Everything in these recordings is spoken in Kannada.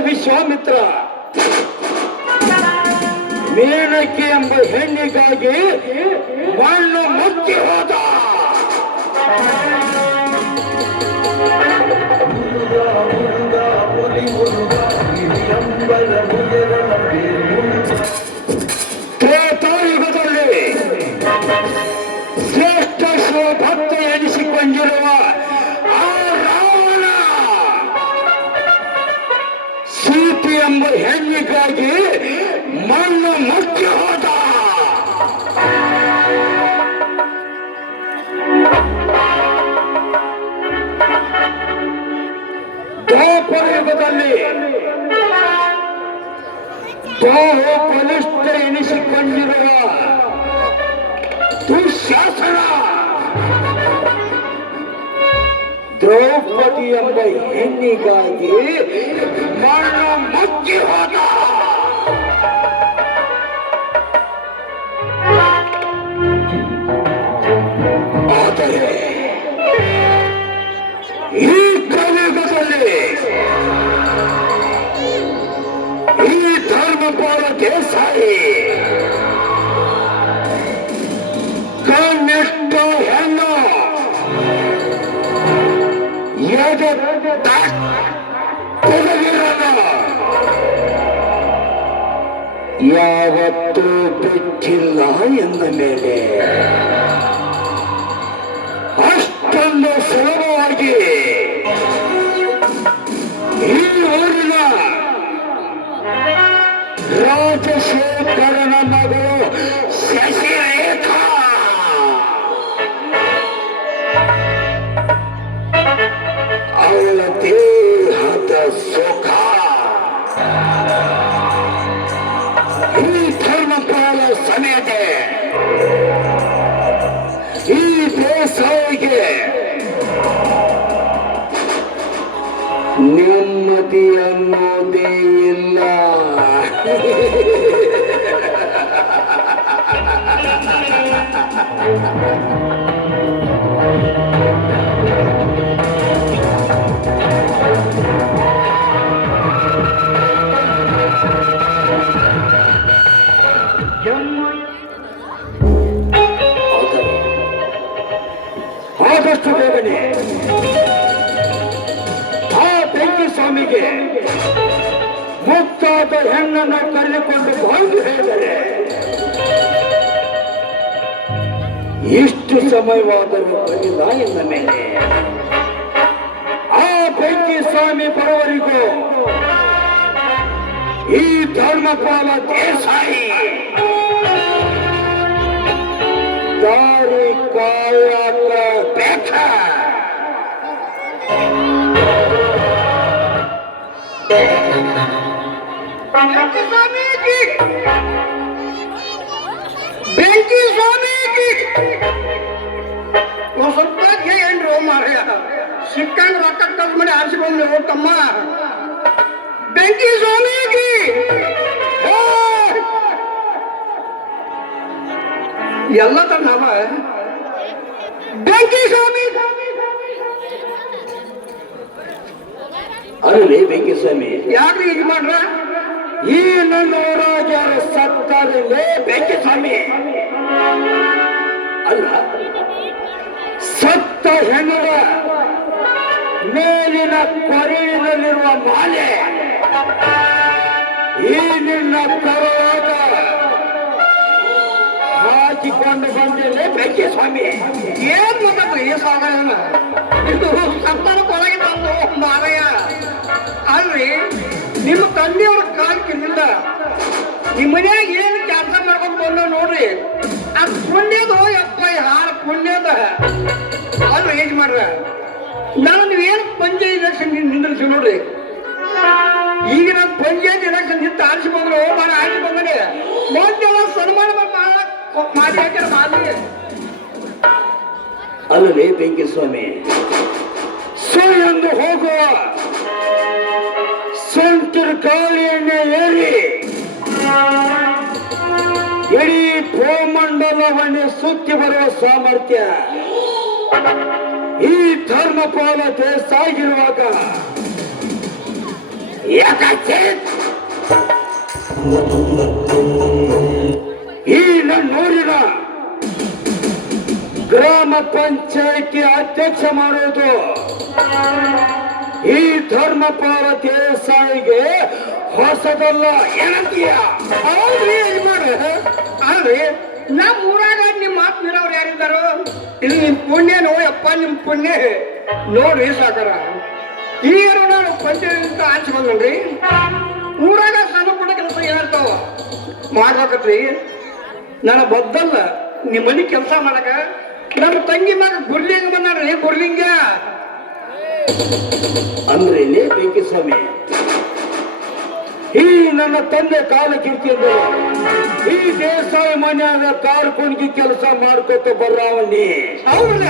ವಿಶ್ವಾಮಿತ್ರ ಮೇನಕೆ ಎಂಬ ಹೆಣ್ಣಿಗಾಗಿ ಮಣ್ಣು ಮುಚ್ಚಿ ಹೋದ. ತ್ರೇತಾಯುಗದಲ್ಲಿ ಶ್ರೇಷ್ಠ ಶಿವಭಕ್ತ ಎನಿಸಿಕೊಂಡಿರುವ ಆ ರಾವಣ ಸೀತೆ ಎಂಬ ಹೆಣ್ಣಿಗಾಗಿ ಮಣ್ಣು ಮುಚ್ಚಿ ಹೋದ. ದ್ವಾಪರ ಯುಗದಲ್ಲಿ ಬಹು ಬಲಿಷ್ಠ ಎನಿಸಿಕೊಂಡಿರುವ ದುಶ್ಯಾಸನ ದ್ರೌಪದಿ ಎಂಬ ಹೆಣ್ಣಿಗಾಗಿ ಮಣ್ಣು ಮುಚ್ಚಿ ಹೋದ. ಆದರೆ ಈ ಕಲಿಯುಗದಲ್ಲಿ ಈ ಧರ್ಮಪಾಲ ದೇಸಾಯಿ ಕಣ್ಣೆಷ್ಟ ಹೆಣ್ಣು ಯಾವತ್ತೂ ಬಿಟ್ಟಿಲ್ಲ ಎಂದ ಮೇಲೆ ಅಷ್ಟೊಂದು ಸುಲಭವಾಗಿ ಈ ಊರಿನ ರಾಜಶೇಖರನ ಮಗಳು ಶಶಿರೇಖಾ ಅವಳ ದೇಹದ ಸುಖ ಈ ಧರ್ಮಪಾಲ ಸಮೇತ ಈ ದೇಸಾಯಿಗೆ ನೆಮ್ಮದಿ ಅನ್ನೋದೇ ಇಲ್ಲ. ಆದಷ್ಟು ಬೇಗನೆ ಆ ಬೆಂಕಿ ಸ್ವಾಮಿಗೆ ಮುಕ್ತಾದ ಹೆಣ್ಣನ್ನು ಕರೆದುಕೊಂಡು ಬಂದು ಹೇಳಿದರೆ ಇಷ್ಟು ಸಮಯವಾದರೂ ಬರಲಿಲ್ಲ ಎಂದ ಮೇಲೆ ಆ ಬೆಂಕಿ ಸ್ವಾಮಿ ಬರುವವರಿಗೂ ಈ ಧರ್ಮಪಾಲ ದೇಸಾಯಿ ದಾರಿ ಕಾಯಕ ಬೆಂಕಿ ಸ್ವಾಮಿ ಸ್ವಲ್ಪ ಏನ್ರು ಮಾರ್ಯ ಸಿಕ್ಕಂಗ್ ರೊಕ್ಕ ಕಲ್ ಮಾಡಿ ಆರಿಸಿಕೊಂಡು ತಮ್ಮ ಬೆಂಕಿ ಸ್ವಾಮಿ ಎಲ್ಲ ತನ್ನವ ಬೆಂಕಿ ಸ್ವಾಮಿ ಅಲ್ಲೇ ಬೆಂಕಿ ಸ್ವಾಮಿ ಯಾಕ್ರಿ ಇದು ಮಾಡ್ರ ಈ ನನ್ನ ರಾಜರ ಸತ್ತರಲ್ಲೇ ಬೆಂಕಿ ಸ್ವಾಮಿ ಅಲ್ಲ ಸತ್ತ ಹೆಣ್ಣರ ಮೇಲಿನ ಕೊರೆಯಿನಲ್ಲಿರುವ ಮಾಲೆ ಈ ನಿನ್ನ ತರುವಾಗ ಹಾಕಿಕೊಂಡು ಬಂದಿಲ್ಲ ಬೆಂಕಿ ಸ್ವಾಮಿ. ಏನ್ ಮಾತಾಡ್ರಿ ಈ ಸಾಗರನ ಇದು ಸತ್ತನ ಕೊಳಗೆ ಬಂದು ಮಾರಯ್ಯ ಅಲ್ರಿ ನಿಮ್ಮ ತಂದೆಯವ್ರ ಕಾಲ್ಕಿನಿಂದ ನಿಮ್ಮ ಮನ್ಯಾಗ ಏನು ಕೆಲಸ ಮಾಡ್ಕೊಂಡು ಬಂದ ನೋಡ್ರಿ ಅದು ಪುಣ್ಯದ ಯಪ್ಪ ಹಾರ ಪುಣ್ಯದ ಅಲ್ರಿ ಏನ್ ಮಾಡ್ರ ನಾನು ನೀವೇನು ಪಂಚಾಯತ್ ಎಲೆಕ್ಷನ್ ನಿಂದಿರಿಸಿ ನೋಡ್ರಿ ಈಗ ನಾನು ಪಂಚಾಯತ್ ಎಲೆಕ್ಷನ್ ನಿಂತು ಆರಿಸಿ ಬಂದ್ರು ನಾನು ಆರಿಸಿ ಬಂದರೆ ಮೊದಲ ಸನ್ಮಾನ ಮಾಡಿ ಹಾಕ್ಯಾರ ಮಾಡಿ ಅಲ್ಲವೇ ಬೆಂಕಿ ಸ್ವಾಮಿ ಎಂದು ಹೋಗುವ ಸೆಂಟರ್ ಗಾಳಿಯನ್ನೇ ಏರಿ ಇಡೀ ಭೂಮಂಡಲವನ್ನೇ ಸುತ್ತಿ ಬರುವ ಸಾಮರ್ಥ್ಯ ಈ ಧರ್ಮಪಾಲ ದೇಶ ಆಗಿರುವಾಗ ಯಾಕಾಚೆ ಈ ನನ್ನೂರಿನ ಗ್ರಾಮ ಪಂಚಾಯಿತಿ ಅಧ್ಯಕ್ಷ ಮಾಡೋದು ಈ ಧರ್ಮಪಾಲ ದೇಸಾಯಿಗೆ ಹೊಸದಲ್ಲ ಏನಂತೀಯ? ಹೌದ್ರಿ ಯಜಮಾನ. ಅಲ್ರಿ ನಮ್ಮ ಊರಾಗ ನಿಮ್ಮ ಮಾತು ಮೀರವ್ರು ಯಾರಿದ್ದಾರೋ? ಇದು ನಿಮ್ ಪುಣ್ಯನೋ ಯಪ್ಪ, ನಿಮ್ ಪುಣ್ಯ ನೋಡ್ರಿ ಸಾಕಾರ. ಈಗ ನಾನು ಪಂಚಾಯತ್ ಆಚೆ ಬಂದ್ರಿ, ಊರಾಗ ಸಣ್ಣ ಪುಟ್ಟ ಕೆಲಸ ಏನಿರ್ತಾವ ಮಾಡ್ಬೇಕತ್ರಿ. ನನ್ನ ಬದ್ದಲ್ಲ ನಿಮ್ಮ ಮನೆ ಕೆಲಸ ಮಾಡಕ ನಮ್ಮ ತಂಗಿ ಮಗ ಗುರ್ಲಿಂಗ ಬಂದಾಡ್ರಿ. ಗುರ್ಲಿಂಗ ಅಂದ್ರೆ ಇಲ್ಲಿ ಬೆಂಕಿ ಸ್ವಾಮಿ, ಈ ನನ್ನ ತಂದೆ ಕಾಲ ಕಿರ್ತಿದ್ದು ಈ ದೇಸಾಯಿ ಮನ್ಯಾಗ ಕಾರ್ಕುಣಿಗೆ ಕೆಲಸ ಮಾಡ್ಕೊತ ಬರ್ರಾವಣ್ಣಿ. ಹೌದಲ್ಲ?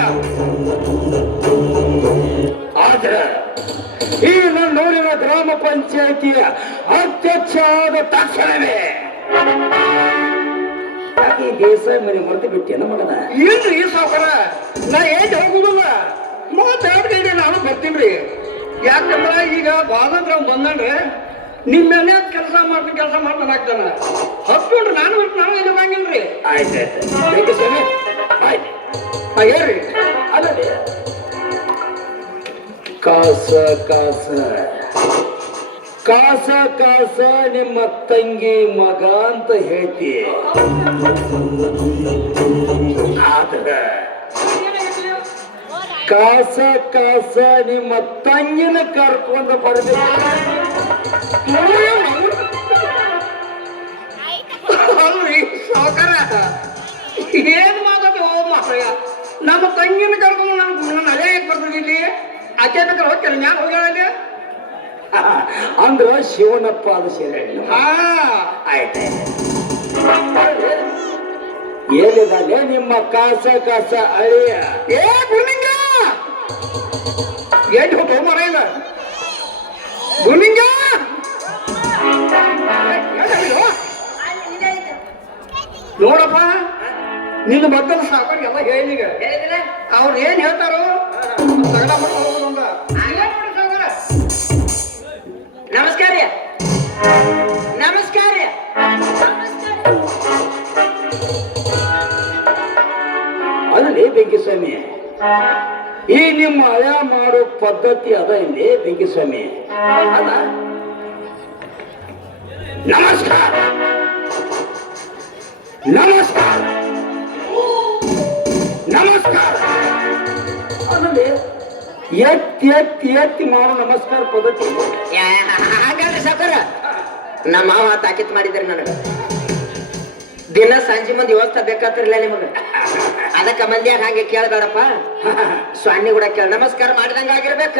ಆದ್ರ ಈ ನನ್ನೂರಿನ ಗ್ರಾಮ ಪಂಚಾಯಿತಿಯ ಅಧ್ಯಕ್ಷ ಆದ ತಕ್ಷಣವೇ ಯಾಕೆ ಈ ದೇಸಾಯಿ ಮನೆ ಮರೆತು ಬಿಟ್ಟೇನ ಮಗನ? ಇಲ್ರಿ ಸಾವುಕಾರ, ನಾ ಏನ್ ಹೋಗುದಿಲ್ಲ. ಮಾತಾಡ್ಕೈದೆ ನಾನು ಬರ್ತೀನಿ. ಯಾಕಂದ್ರ ಈಗ ಬಾಲಂದ್ರ ಬಂದ್ರೆ ನಿಮ್ಮ ಮನೆ ಕೆಲಸ ಮಾಡ್ತಾನೆ ಆಗ್ತಾನ. ಹತ್ಕೊಂಡ್ರಿ ನಾನು ಇಲ್ಲಿ ಬಂಗಿಲ್ರಿ. ಆಯ್ತಾಯ್ತು ಬೆಂಕಿ ಸ್ವಾಮಿ, ಆಯ್ತು. ಹೇಳ್ರಿ. ಅಲ್ಲದೆ ಕಾಸ ಕಾಸ ಕಾಸ ಕಾಸ ನಿಮ್ಮ ತಂಗಿ ಮಗ ಅಂತ ಹೇಳ್ತಿ. ಆದ್ರ ಕಾಸ ಕಾಸ ನಿಮ್ಮ ತಂಗಿನ ಕರ್ಕೊಂಡು ಬರ್ಬೇಕು. ಅಲ್ರಿ ಸಾವುಕಾರ, ಏನ್ ಮಾತಾಡ ಮಾತ್ರ ನಮ್ಮ ತಂಗಿನ ಕರ್ಕೊಂಡು ನನ್ನ ಹಳೆ ಬರ್ತಿದ್ದಿ. ಆಕೆ ಬೇಕಾದ್ರೆ ಹೋಗ್ತಾರೆ, ನಾನು ಹೋಗ್ಯಾಳ. ಅಂದ್ರ ಶಿವನಪ್ಪ ಅದು ಸೇರಿ. ಹಾ ಆಯ್ತಾಯ್ತು. ಏನಿದಾನೆ ನಿಮ್ಮ ಕಾಸ ಕಾಸ ಅಳಿಯ? ಏ ಗುರುಲಿಂಗ, ಏನ್ ಹೋಗ್ತೋ ಮರ ಇಲ್ಲ. ಗುರುಲಿಂಗ ನೋಡಪ್ಪ, ನಿನ್ನ ಮಕ್ಕಳು ಸಾಕಾರ ಎಲ್ಲ ಹೇಳಿಗ ಅವ್ರು ಏನ್ ಹೇಳ್ತಾರೋ ತಗಡ ಮಾಡಿ ಹೋಗೋದಂದ. ನಮಸ್ಕಾರ ನಮಸ್ಕಾರ. ಅಲ್ಲಿ ಬೆಂಕಿ ಸ್ವಾಮಿ, ಈ ನಿಮ್ಮ ಹಯ ಮಾಡೋ ಪದ್ಧತಿ ಅದ ಇಲ್ಲಿ ಬೆಂಕಿ ಸ್ವಾಮಿ ಅದ. ನಮಸ್ಕಾರ ನಮಸ್ಕಾರ ನಮಸ್ಕಾರ ಅದರಲ್ಲಿ ಎತ್ತಿ ಎತ್ತಿ ಎತ್ತಿ ಮಾಡೋ ನಮಸ್ಕಾರ ಪದ್ಧತಿ. ಹಾಗಲ್ರಿ ಸಾಕಾರ, ನಮ್ಮ ಮಾವ ತಾಕೀತ್ ಮಾಡಿದ್ರಿ ನನಗ. ದಿನ ಸಂಜೆ ಮಂದಿ ವ್ಯವಸ್ಥೆ ಬೇಕಾತಿರ್ಲಿಲ್ಲ ನಿಮಗ. ಅದಕ್ಕ ಮಂದಿಯಾಗ ಹಂಗೆ ಕೇಳಬೇಡಪ್ಪ, ಸ್ವಾಮಿ ಕೂಡ ಕೇಳ ನಮಸ್ಕಾರ ಮಾಡಿದಂಗ ಆಗಿರ್ಬೇಕ.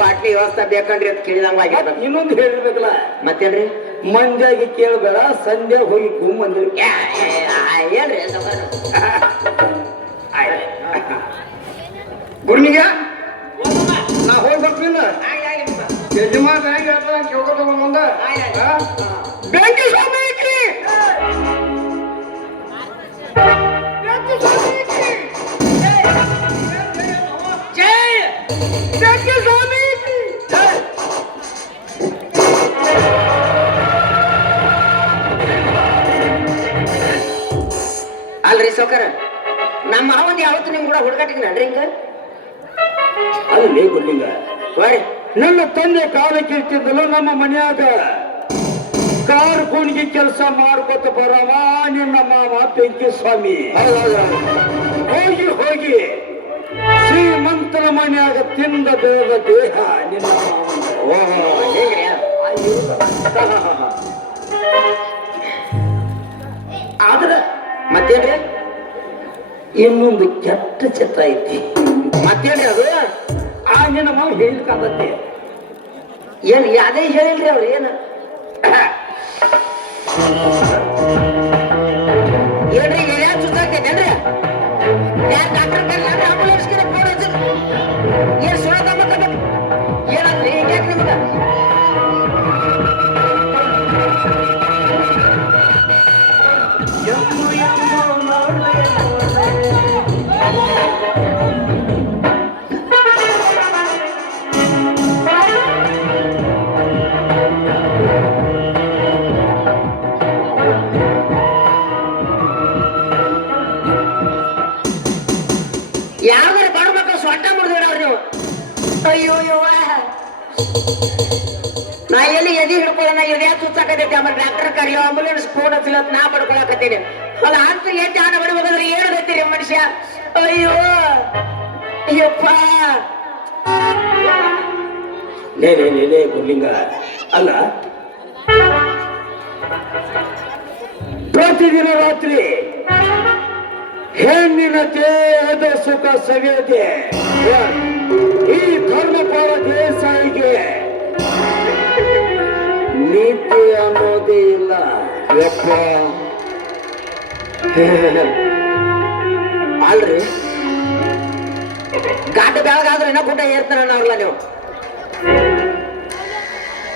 ಬಾಟ್ಲಿ ವ್ಯವಸ್ಥೆ ಬೇಕಂದ್ರಿ ಅಂತ ಕೇಳಿದಂಗ ಆಗಿರ್ಬೇಕು. ಇನ್ನೊಂದು ಹೇಳಿರ್ಬೇಕಲ್ಲ, ಮತ್ತೇನ್ರಿ? ಮಂದಿಯಾಗಿ ಕೇಳಬೇಡ, ಸಂಜೆ ಹೋಗಿ ಗುಮ್ಮಂದಿರು. ಏನ್ರಿ ಸಾಕಾರ? ಗುರುನಿಗ ನಾ ಹೋಗಿ ಬರ್ತೀನ. ಯಜಮಾನ ಹೆಂಗ ಹೇಳ್ತಾನ ಕೇಳ್ಕೊತ ಮುಂದ. ಬೆಂಕಿ ಸ್ವಾಮಿ ಐತಿ. ಬೆಂಕಿ ಸ್ವಾಮಿ ಐತಿ. ಜೈ ಬೆಂಕಿ ಸ್ವಾಮಿ ಐತಿ. ಅಲ್ರಿ ಸಾಕಾರ, ನಮ್ಮ ಮಾವಂದ ಯಾವತ್ತು ನಿಮ್ ಕೂಡ ಹುಡುಗಾಟಿದ್ನಲ್ರಿ ಹಿಂಗ? ಅಲ್ಲಿ ಗುಲ್ಲಿಂಗ, ಬರ್ರಿ. ನನ್ನ ತಂದೆ ಕಾಲ ಕಿರ್ತಿದ್ದಲು ನಮ್ಮ ಮನ್ಯಾಗ ಕಾರ್ ಕುಣಿಗೆ ಕೆಲಸ ಮಾಡ್ಕೊತ ಬರವ ನಿನ್ನ ಮಾವ ಬೆಂಕಿ ಸ್ವಾಮಿ. ಹೋಗಿ ಹೋಗಿ ಶ್ರೀಮಂತನ ಮನ್ಯಾಗ ತಿಂದ ಬೇಗ ದೇಹ ನಿನ್ನ ಮಾವಂದ. ಹೆಂಗ್ರಿ? ಆದ್ರ ಮತ್ತೇನ್ರಿ? ಇನ್ನೊಂದು ಕೆಟ್ಟ ಚಿತ್ತ ಐತಿ. ಮತ್ತೇನ್ರಿ ಅದು? ಆ ನಿನ್ನ ಮಾವ ಹೇಳ್ಕಂದತ್ತೆ. ಏನ್ ಅದೇ ಹೇಳಿಲ್ರಿ ಅವ್ರು? ಏನ ಏನ್ರಿ ಯಾರು ಸುತ್ತಾಕೈತೇನ್ರಿ? ಯಾರು ಡಾಕ್ಟರ್ ಕರ್ಲ ಆಂಬುಲೆನ್ಸ್ಗೆ ಫೋನ್ ಹಚ್ಚಿದ್ರು. ಏನ್ ಸುಳ್ಳ ಏನಂದ್ರಿ? ಯಾಕೆ ನಿಮಗ ನಾ ಎಲ್ಲಿ ಎದಿ ಹಿಡ್ಕೊಳ್ಳೋಣ ಎದೆ ಸುತ್ತಾಕತೈತಿ ಆಮೇಲೆ ಡಾಕ್ಟರ್ ಕರೆಯೋ ಆಂಬುಲೆನ್ಸ್ ಫೋನ್ ಹಚ್ಚಲತ್ ನಾ ಪಡ್ಕೊಳಕತ್ತೀನಿ ಅಲ್ಲ ಅಂತ ಎದ್ದು ಆನ ಬಡಿ ಹೋದ್ರೆ ಏನು ಗೊತ್ತೀರಿ ಮನುಷ್ಯ ಅಯ್ಯೋ ಅಯ್ಯಪ್ಪ ಲೇ ಗುರುಲಿಂಗ ಅಲ್ಲ ಪ್ರತಿದಿನ ರಾತ್ರಿ ಹೆಣ್ಣಿನ ದೇಹದ ಸುಖ ಸವಿಯದೆ ಈ ಧರ್ಮಪಾಲ ದೇಸಾಯಿಗೆ ನೀತಿ ಅನ್ನೋದೇ ಇಲ್ಲ ಯಪ್ಪ. ಅಲ್ರಿ ಗಾಟ ಬೆಳಗಾದ್ರೆ ಏನೋ ಗುಡ್ಡ ಏರ್ತಾನ ಅವ್ರಲ್ಲ ನೀವು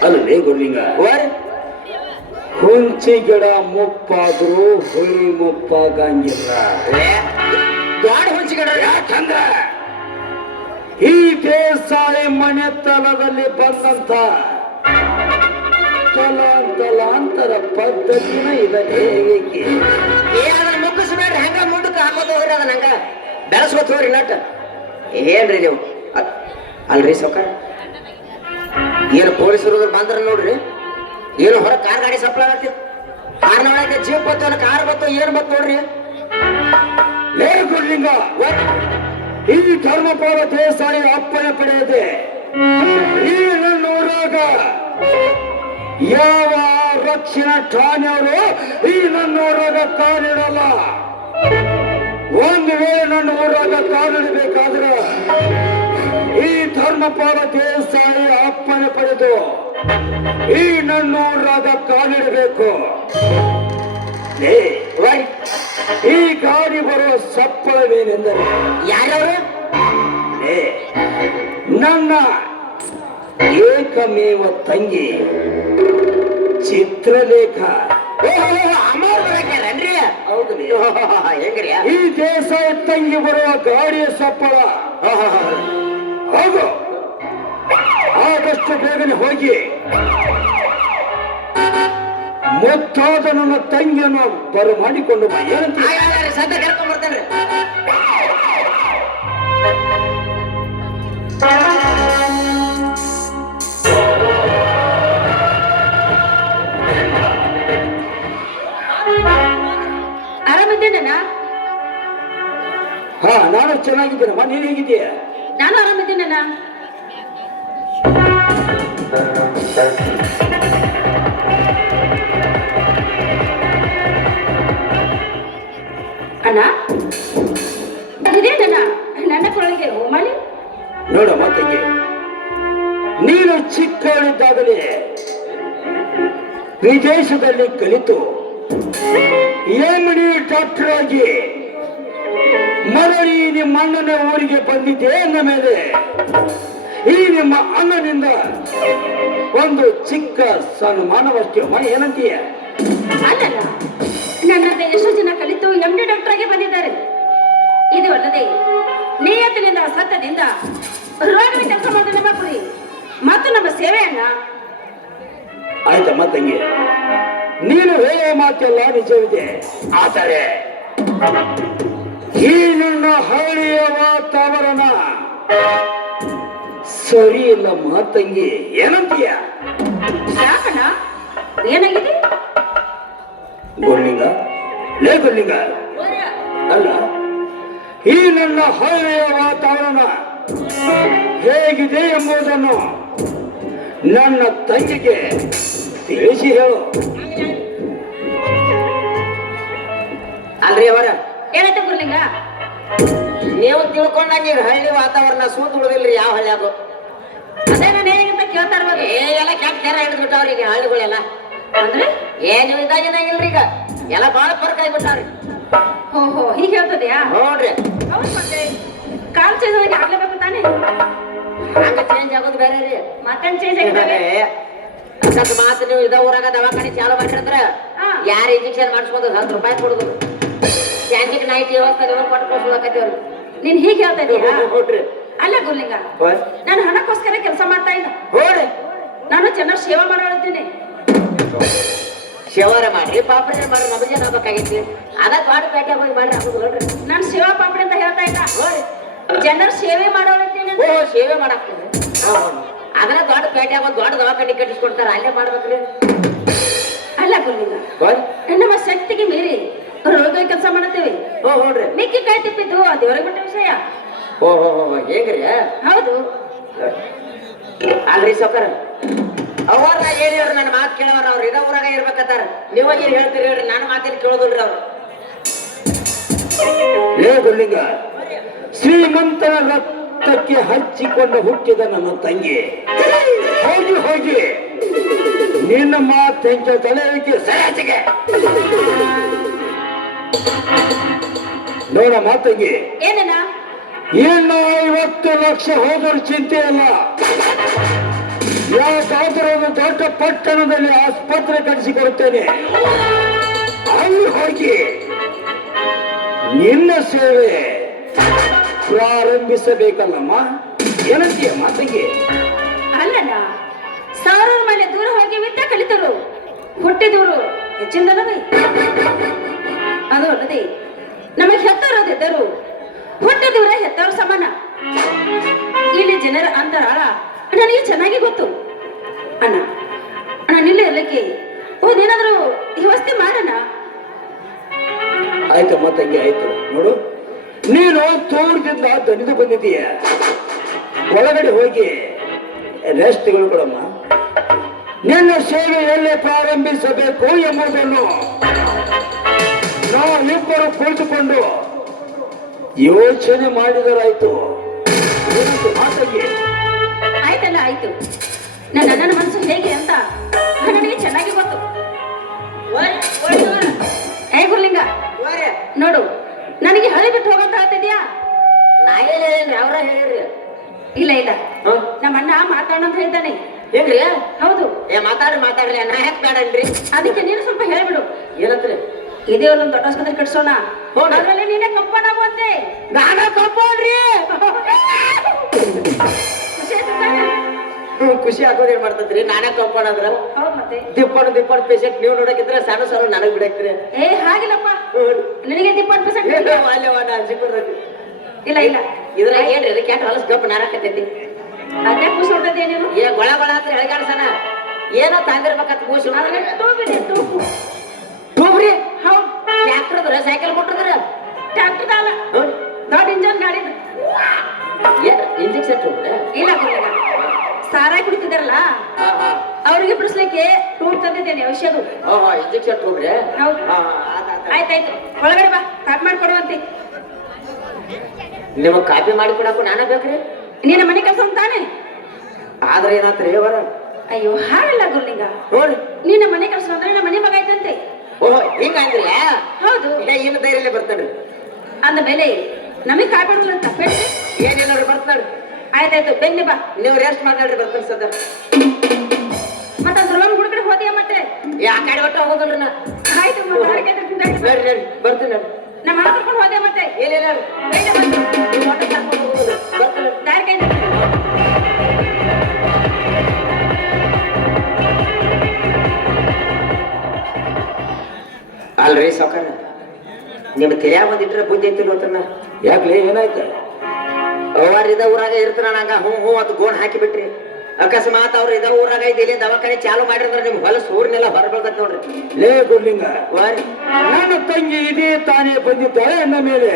ಅಲ್ಲೇ ಗುರುಲಿಂಗ ಹುಂಚಿ ಗಿಡ ಮುಪ್ಪಾದ್ರೂ ಹುಳಿ ಮುಪ್ಪಾಗಂಗಿಲ್ಲ. ದೊಡ್ಡ ಹುಂಚಿಗಡ ಯಾಕಂದ್ರೆ ಈ ದೇಸಾಯಿ ಮನೆತನದಲ್ಲಿ ಬಂದಂತ ತಲಾಂತರ ಪದ್ಧತಿನ ಇದಕ್ಕೆ ಏನಾದ್ರ ಮುಗಿಸ್ಬೇಡ್ರಿ ಹಂಗ ಮುಂದಕ್ಕೆ ಹಾಕೋದು ಹೋಗ್ರಿ ಅದನ್ನ ಹಂಗ ಬೆಳೆಸ್ಕೊತ ಹೋಗ್ರಿ ನಟ್ ಏನ್ರಿ ನೀವು ಅಲ್ರಿ ಸೌಕರ್ ಏನು ಪೊಲೀಸರು ಬಂದ್ರ ನೋಡ್ರಿ ಏನು ಹೊರ ಕಾರ್ ಗಾಡಿ ಸಪ್ಲ ಆಗತ್ತಿ ಕಾರ್ನ ಒಳಗೆ ಜೀಪ್ ಬತ್ತು ಕಾರ್ ಬತ್ತು ಏನ್ ಬತ್ತು ನೋಡ್ರಿ ಲೇ ಗುರುಲಿಂಗ ಈ ಧರ್ಮಪಾಲ ದೇಸಾಯಿ ಅಪ್ಪಣೆ ಪಡೆಯದೆ ಈ ನನ್ನ ಊರಾಗ ಯಾವ ರಕ್ಷಣಾ ಠಾಣೆಯವರು ಈ ನನ್ನ ಊರಾಗ ಕಾಲಿಡಲ್ಲ. ಒಂದು ವೇಳೆ ನನ್ನ ಊರಾಗ ಕಾಲಿಡಬೇಕಾದ್ರೆ ಈ ಧರ್ಮಪಾಲ ದೇಸಾಯಿ ಅಪ್ಪಣೆ ಪಡೆದು ಈ ನನ್ನ ಊರಾಗ ಕಾಲಿಡಬೇಕು. ಈ ಗಾಡಿ ಬರುವ ಸಪ್ಪಳವೇನೆಂದರೆ ಯಾರವರು ನನ್ನ ಏಕಮೇವ ತಂಗಿ ಚಿತ್ರಲೇಖ. ಅಮರ್ನ್ರಿ ಹೌದು ಹೆಂಗ್ರಿ ಈ ದೇಸಾಯಿ ತಂಗಿ ಬರುವ ಗಾಡಿಯ ಸಪ್ಪಳ. ಹೌದು ಆದಷ್ಟು ಬೇಗನೆ ಹೋಗಿ ಮುತ್ತಾದ ನನ್ನ ತಂಗಿಯನ್ನು ಬರಮಾಡಿಕೊಂಡು ಬಾ. ಏನಂತ ಸದ್ಯ ಕರ್ಕೊಂಡ್ ಬರ್ತೇನ್ರಿ ಆರಾಮಿದ್ದೇನ? ಹಾ ನಾನು ಚೆನ್ನಾಗಿದ್ದೇನಮ್ಮ, ನೀನ್ ಹೇಗಿದ್ದೀಯ? ನಾನು ಆರಾಮಿದ್ದೇನ. ಅಣ್ಣ ಇದೇನ ನನ್ನ ಕೊಳಗೆ ಹೋಮಲಿ ನೋಡಮ್ಮ ತಂಗಿ, ನೀನು ಚಿಕ್ಕವಳಿದ್ದಾಗಲೇ ವಿದೇಶದಲ್ಲಿ ಕಲಿತು ಎಮ್ಮಡಿ ಡಾಕ್ಟರ್ ಆಗಿ ಮರಳಿ ನಿಮ್ಮ ಅಣ್ಣನ ಊರಿಗೆ ಬಂದಿದ್ದೆ ಅಂದ ಮೇಲೆ ಈ ನಿಮ್ಮ ಅಣ್ಣನಿಂದ ಒಂದು ಚಿಕ್ಕ ಸನ್ಮಾನವಷ್ಟೇ ಅಮ್ಮ. ಏನಂತೀಯ? ಅಲ್ಲಲ್ಲ, ನನ್ನಂತೆ ಎಷ್ಟೋ ಜನ ಕಲಿತು MD ಡಾಕ್ಟರ್ ಆಗಿ ಬಂದಿದ್ದಾರೆ. ಇದು ಅಲ್ಲದೆ ನಿಯತ್ತಿನಿಂದ ಸತ್ತದಿಂದ ರೋಗದ ಕೆಲಸ ಮಾಡಿದ ನಮ್ಮ ಗುರಿ ಮತ್ತು ನಮ್ಮ ಸೇವೆ ಅಣ್ಣ. ಆಯ್ತಮ್ಮ ತಂಗಿ, ನೀನು ಹೇಳೋ ಮಾತೆಲ್ಲ ನಿಜವಿದೆ. ಆದರೆ ಈ ನನ್ನ ಹಳ್ಳಿಯ ವಾತಾವರಣ ಸರಿ ಇಲ್ಲ ಮಾತಂಗಿ. ಏನಂತೀಯ? ಯಾಕಣ್ಣ, ಏನಾಗಿದೆ? ಗುರುಲಿಂಗ, ಲೇ ಗುರುಲಿಂಗ, ಅಲ್ಲ ಈ ನನ್ನ ಹಳ್ಳಿಯ ವಾತಾವರಣ ಹೇಗಿದೆ ಎಂಬುದನ್ನು ನನ್ನ ತಂಗಿಗೆ ತಿಳಿಸಿ ಹೇಳು. ಅಲ್ರಿ ಅವರ ಏನಂತ ಗುರುಲಿಂಗ? ನೀವು ತಿಳ್ಕೊಂಡಾಗ ಈಗ ಹಳ್ಳಿ ವಾತಾವರಣ ಸೂತ್ ಉಳಿದಿಲ್ರಿ ಯಾವ ಹಳ್ಳಿಯಾಗು. ಅದೇ ನಾನು ಹೇಗಂತ ಕೇಳ್ತಾ ಇರ್ಬೋದು. ಎಲ್ಲ ಕೆಟ್ಟ ಕೆರ ಹಿಡಿದ್ಬಿಟ್ಟವ್ರಿ ಈಗ ಹಳ್ಳಿಗಳೆಲ್ಲ. ಅಂದ್ರೆ ಏನು ಇದಾಗಿನಾಗಿಲ್ರಿ ಈಗ ಎಲ್ಲ ಬಾಳ ಫರ್ಕ್ ಆಗಿಬಿಟ್ಟಾವ್ರಿ. ಓಹೋ, ಹೀಗೆ ಹೇಳ್ತದ್ಯಾ? ನೋಡ್ರಿ ಹೌದು, ಮತ್ತೆ ಕಾಲ್ ಚೇಂಜ್ ಆಗಿ ಆಗ್ಲೇಬೇಕು ತಾನೆ. ಹಂಗ ಚೇಂಜ್ ಆಗೋದು ಬೇರೆ ರೀ. ಮತ್ತೇನ್ ಚೇಂಜ್ ಆಗಿದ್ದಾವೆ? ಅಕಸ್ಮಾತ್ ನೀವು ಇದ ಊರಾಗ ದವಾಖಾನೆ ಚಾಲು ಮಾಡಿದ್ರೆ ಹಾ. ಯಾರು ಇಂಜೆಕ್ಷನ್ ಮಾಡಿಸ್ಬೋದು 10 ರೂಪಾಯಿ ಕೊಡುದು. ಕ್ಯಾಂಟಿಕ್ ನೈಟ್ ವ್ಯವಸ್ಥೆ ಕೊಟ್ಟು ಕಳ್ಸೋದಕ್ಕೈತಿವ್ರಿ. ನೀನ್ ಹೀಗೆ ಹೇಳ್ತಾ ಇದೀಯಾ? ನೋಡ್ರಿ ಅಲ್ಲ ಗುರುಲಿಂಗ, ನಾನು ಹಣಕ್ಕೋಸ್ಕರ ಕೆಲಸ ಮಾಡ್ತಾ ಇಲ್ಲ. ಹೋಗ್ರಿ ನಾನು ಜನರ ಸೇವೆ ಮಾಡೋಳಿದ್ದೀನಿ. ಶಿವಾರ ಮಾಡ್ರಿ, ಪಾಪಡಿ ಮಾಡ್ರಿ, ನಮಗೆ ಆಗ್ಬೇಕಾಗೈತಿ. ಅದ ದೊಡ್ಡ ಪೇಟೆಗೆ ಹೋಗಿ ಮಾಡ್ರಿ ಆಗುದು ನೋಡ್ರಿ. ನಾನು ಸೇವಾ ಪಾಪಡಿ ಅಂತ ಹೇಳ್ತಾ ಇಲ್ಲ, ಹೋಗ್ರಿ ಜನರ ಸೇವೆ ಮಾಡೋಳಿದ್ದೀನಿ. ಓ ಸೇವೆ ಮಾಡಾಕ್ತೀವಿ. ಅದನ್ನ ದೊಡ್ಡ ಪೇಟೆಯಾಗ ಒಂದು ದೊಡ್ಡ ದವಾಖಾನೆ ಕಟ್ಟಿಸ್ಕೊಡ್ತಾರ ಅಲ್ಲೇ ಮಾಡ್ಬೇಕ್ರಿ. ಅಲ್ಲ ಗುರುಲಿಂಗ, ನಮ್ಮ ಶಕ್ತಿಗೆ ಮೀರಿ ರೋಗ ಕೆಲಸ ಮಾಡುತ್ತೇವೆ. ನೋಡ್ರಿ ಮಿಕ್ಕಿ ಕೈ ತಿಪ್ಪಿದ್ದು ಅದು ದೇವರಿಗೆ ಬಿಟ್ಟ ವಿಷಯ. ಹೇಗ್ರಿ? ಹೌದು. ಅಲ್ರಿ ಸೌಕರ ಅವ್ರ ಹೇಳಿವ್ರಿ, ನನ್ನ ಮಾತು ಕೇಳವ್ರ, ಅವ್ರು ಇದ ಊರಾಗ ಇರ್ಬೇಕತ್ತಾರ. ನೀವಾಗೇನ್ ಹೇಳ್ತೀರಿ ಹೇಳ್ರಿ, ನನ್ನ ಮಾತೇನು ಕೇಳೋದಿಲ್ರಿ ಅವ್ರು. ಲೇ ಗುರುಲಿಂಗ, ಶ್ರೀಮಂತನ ರಕ್ತಕ್ಕೆ ಹಚ್ಚಿಕೊಂಡು ಹುಟ್ಟಿದ ನಮ್ಮ ತಂಗಿ ಹೋಗಿ ಹೋಗಿ ನಿನ್ನ ಮಾತೆಂಚ ತಲೆಗೆ ಸರಾಚಿಗೆ ನೋಡ ಮಾತಂಗಿ, ಏನನ್ನ ಇನ್ನು 50 ಲಕ್ಷ ಹೋದರೂ ಚಿಂತೆ ಇಲ್ಲ. ಯಾವ್ದಾದ್ರೂ ಒಂದು ದೊಡ್ಡ ಪಟ್ಟಣದಲ್ಲಿ ಆಸ್ಪತ್ರೆ ಕಟ್ಟಿಸಿಕೊಡುತ್ತೇನೆ. ಅಲ್ಲಿ ಹೋಗಿ ನಿನ್ನ ಸೇವೆ ಪ್ರಾರಂಭಿಸಬೇಕಲ್ಲಮ್ಮ. ಏನಂತೀಯ ಮಾತಂಗಿ? ಅಲ್ಲಣ್ಣ, ಸಾವಿರಾರು ಮೈಲಿ ದೂರ ಹೋಗಿ ವಿದ್ಯೆ ಕಲಿತರು, ಹುಟ್ಟಿದವರು ಹೆಚ್ಚಿಂದಲ್ಲವೇ? ಅದು ಅಲ್ಲದೆ ನಮಗೆ ಹೆತ್ತರೋದಿದ್ದರು ಹುಟ್ಟಿದವರ ಹೆತ್ತವರು ಸಮಾನ. ಇಲ್ಲಿ ಜನರ ಅಂತರಾಳ ನನಗೆ ಚೆನ್ನಾಗಿ ಗೊತ್ತು. ಅಣ್ಣ ಅಣ್ಣ ನಿಲ್ಲ ಇರ್ಲಿಕ್ಕೆ ಓದೇನಾದ್ರೂ ವ್ಯವಸ್ಥೆ ಮಾಡೋಣ. ಆಯ್ತಮ್ಮ ತಂಗಿ, ಆಯ್ತು. ನೋಡು, ನೀನು ತೋಟದಿಂದ ದಣಿದು ಬಂದಿದ್ದೀಯ. ಒಳಗಡೆ ಹೋಗಿ ರೆಸ್ಟ್ ಕೊಡಮ್ಮ. ನಿನ್ನ ಸೇವೆ ಎಲ್ಲೇ ಪ್ರಾರಂಭಿಸಬೇಕು ಎಂಬುದನ್ನು ನಾವಿಬ್ಬರು ಕುಳಿತುಕೊಂಡು ಯೋಚನೆ ಮಾಡಿದರಾಯ್ತು. ಮಾತಂಗಿ, ಆಯ್ತಲ್ಲ, ಆಯ್ತು. ನನ್ನ ಅಣ್ಣನ ಮನಸ್ಸು ಹೇಗೆ ಅಂತ ನನಗೆ ಚೆನ್ನಾಗಿ ಗೊತ್ತು. ಏ ಗುರುಲಿಂಗ, ನೋಡು, ನನಗೆ ಹಳಿ ಬಿಟ್ಟು ಹೋಗಂತ ಹೇಳ್ತಿದ್ಯಾ? ನಾ ಹೇಳಿದ್ರಿ, ಅವ್ರ ಹೇಳಿದ್ರಿ. ಇಲ್ಲ ಇಲ್ಲ, ನಮ್ಮ ಅಣ್ಣ ಮಾತಾಡೋಣ ಅಂತ ಹೇಳ್ತಾನೆ. ಏನ್ರಿ? ಹೌದು. ಮಾತಾಡ್ರಿ, ನಾ ಯಾಕೆ ಬೇಡನ್ರಿ? ಅದಕ್ಕೆ ನೀನು ಸ್ವಲ್ಪ ಹೇಳ್ಬಿಡು. ಏನತ್ರಿ? ಇದೇ ಒಂದೊಂದು ದೊಡ್ಡ ಆಸ್ಪತ್ರೆ ಕಟ್ಸೋಣ. ಅದ್ರಲ್ಲಿ ನೀನೇ ಕಂಪೌಂಡ್ ಆಗುವಂತೆ. ನಾನ ಕಂಪೌಂಡ್ರಿ. ಖುಷಿ ಆಗೋದ್ ಏನ್ ಮಾಡ್ತದ್ರಿ? ನಾನೇ ಕಂಪೌಂಡ್ ಅಂದ್ರ ಹೌದು ಮತ್ತೆ ದಿಪ್ಪಣ ಪೇಷಂಟ್ ನೀವು ನೋಡಕಿದ್ರೆ ಸಣ್ಣ ಸಣ್ಣ ನನಗ್ ಬಿಡಕ್ರಿ. ಏ ಹಾಗಿಲ್ಲಪ್ಪ, ನಿನಗೆ 20% ಇಲ್ಲ ಇಲ್ಲ. ಇದ್ರಾಗ ಏನ್ರಿ ಅದಕ್ಕೆ ಯಾಕೆ ಹೊಲಸ್ ಗಪ್ಪ ನಾರಾಕತೈತಿ? ಅದೇ ಖುಷಿ ಹೊಡ್ತದೆ ನೀನು. ಏ ಗೊಳ ಅಂತ ಹೇಳಿಗಾಡ್ಸನ ಏನೋ ತಂದಿರ್ಬೇಕಂತ ಖುಷಿ. ಟೂಬ್ರಿ ಹೌದು. ಟ್ರ್ಯಾಕ್ಟರ್ ಸೈಕಲ್ ಕೊಟ್ಟಿದ್ರ ಟ್ರ್ಯಾಕ್ಟರ್ ಅಲ್ಲ, ದೊಡ್ಡ ಇಂಜನ್ ಗಾಡಿ. ಇಂಜೆಕ್ಷನ್ ಇಲ್ಲ ಗುರುಲಿಂಗ, ಸಾರಾಯಿ ಕುಡಿತಿದಾರಲ್ಲ ಅವ್ರಿಗೆ ಬಿಡಿಸ್ಲಿಕ್ಕೆ ಟೂರ್ ತಂದಿದ್ದೇನೆ ಔಷಧ. ಇಂಜೆಕ್ಷನ್ ಟೂಬ್ರಿ. ಹೌದು. ಆಯ್ತಾಯ್ತು, ಒಳಗಡೆ ಬಾ, ಕಾಪಿ ಮಾಡ್ಕೊಡುವಂತೆ. ನಿಮಗ್ ಕಾಪಿ ಮಾಡಿ ಕೊಡಾಕು ನಾನ ಬೇಕ್ರಿ? ನಿನ್ನ ಮನೆ ಕೆಲಸ ತಾನೆ. ಆದ್ರೆ ಏನಾತ್ರಿ ಅವರ? ಅಯ್ಯೋ ಹಾಗಲ್ಲ ಗುರುಲಿಂಗ, ನೋಡ್ರಿ ನಿನ್ನ ಮನೆ ಕೆಲಸ ಅಂದ್ರೆ ನಮ್ಮ ಮನೆ ಮಗ ಐತಂತೆ. ಓಹೋ, ಹಿಂಗಂದ್ರಿಲ್ಲ? ಹೌದು. ಇನ್ನು ಧೈರ್ಯಲ್ಲೇ ಬರ್ತಾನೆ. ಅಂದ ಮೇಲೆ ನಮಗೆ ಕಾಪಿ ಮಾಡೋದು ತಪ್ಪೇಳಿ ಏನಿಲ್ಲ ಬರ್ತಾನೆ. ಆಯ್ತಾಯ್ತು, ಬೆನ್ನಿ ಬಾ. ನೀವು ರೆಸ್ಟ್ ಮಾತಾಡ್ರಿ, ಬರ್ತಾನೆ ಸದ. ಮತ್ತೆ ಧ್ರುವನ್ ಹುಡುಗಡೆ ಹೋದಿಯ ಮತ್ತೆ? ಆ ಕಡೆ ಒಟ್ಟು ಹೋಗೋದಿಲ್ರಿ ನಾ. ಆಯ್ತು, ನಡ್ರಿ ಬರ್ತೀನಿ ನಡ್ರಿ. ನಮ್ಮ ಮನೆ ಕರ್ಕೊಂಡು ಹೋದೆ ಮತ್ತೆ. ಏನಿಲ್ಲ ದಾರಿ ಕೈ ಅಲ್ರಿ ಸಾವ್ಕಾರ, ನಿಮ್ ತೆರ್ಯಾಗ ಒಂದಿಟ್ರೆ ಬುದ್ಧಿ ಐತಿಲ್ಲ ಅಂತನ. ಯಾಕ್ಲೆ, ಏನಾಯ್ತು? ಅವ್ರ ಇದ ಊರಾಗ ಇರ್ತಾರ ನಂಗ ಹ್ಞೂ ಅದು ಗೋಣ್ ಹಾಕಿ ಬಿಟ್ರಿ. ಅಕಸ್ಮಾತ್ ಅವ್ರು ಇದ ಊರಾಗ ಇಲ್ಲಿ ದವಾಖಾನೆ ಚಾಲು ಮಾಡಿದ್ರೆ ನಿಮ್ ಹೊಲಸ್ ಊರ್ನೆಲ್ಲ ಹೊರಬರ್ತೈತಿ ನೋಡ್ರಿ. ಲೇ ಗುರುಲಿಂಗ, ವಾರಿ ನನ್ನ ತಂಗಿ ಇದೇ ತಾನೇ ಬಂದಿದ್ದಾಳೆ ಅಂದ ಮೇಲೆ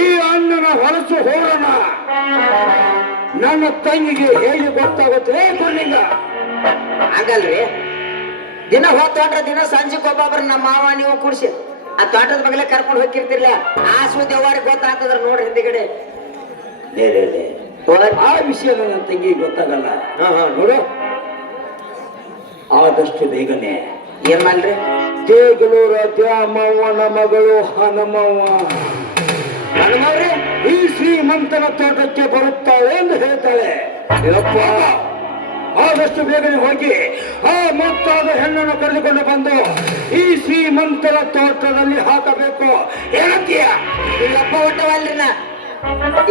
ಈ ಅಣ್ಣನ ಹೊಲಸು ಹೋರೋಣ ನನ್ನ ತಂಗಿಗೆ ಹೇಗೆ ಗೊತ್ತಾಗುತ್ತೆ? ಗುರುಲಿಂಗ, ಹಂಗಲ್ರಿ, ದಿನ ಹೋಗ್ತೋಟ್ರ ದಿನ ಸಂಜೆಗೆ ಒಬ್ಬೊಬ್ರ ನಮ್ಮ ಮಾವ ನೀವು ಕುಡ್ಸಿ ಆ ತೋಟದ ಬಗಲೇ ಕರ್ಕೊಂಡು ಹೋಗಿರ್ತಿರ್ಲ. ಆ ಸುದ್ದಿ ಅವ್ರಿಗೆ ಗೊತ್ತಾಗ್ತದ್ರ ನೋಡ್ರಿ ಹಿಂದಿಗಡೆ. ಆ ವಿಷಯ ನನ್ನ ತಂಗಿಗೆ ಗೊತ್ತಾಗಲ್ಲ. ನೋಡು, ಆದಷ್ಟು ಬೇಗನೆ ಏನ್ ಮಾಡ್ರಿ? ದೇಗಲೂರ ದ್ಯಾಮವ್ವನ ಮಗಳು ಹನುಮವ್ವ ಹನುಮವ್ರೆ ಈ ಶ್ರೀಮಂತನ ತೋಟಕ್ಕೆ ಬರುತ್ತಾಳೆ ಎಂದು ಹೇಳ್ತಾಳೆ. ಯಪ್ಪ, ಆದಷ್ಟು ಬೇಗನೆ ಹೋಗಿ ಆ ಮುತ್ತಾದ ಹೆಣ್ಣನ್ನು ಕರೆದುಕೊಂಡು ಬಂದು ಈ ಶ್ರೀಮಂತರ ತೋಟದಲ್ಲಿ ಹಾಕಬೇಕು. ಏನಂತೀಯ? ಇಲ್ಲಪ್ಪ ಒಟ್ಟವಲ್ರಿ ನಾ.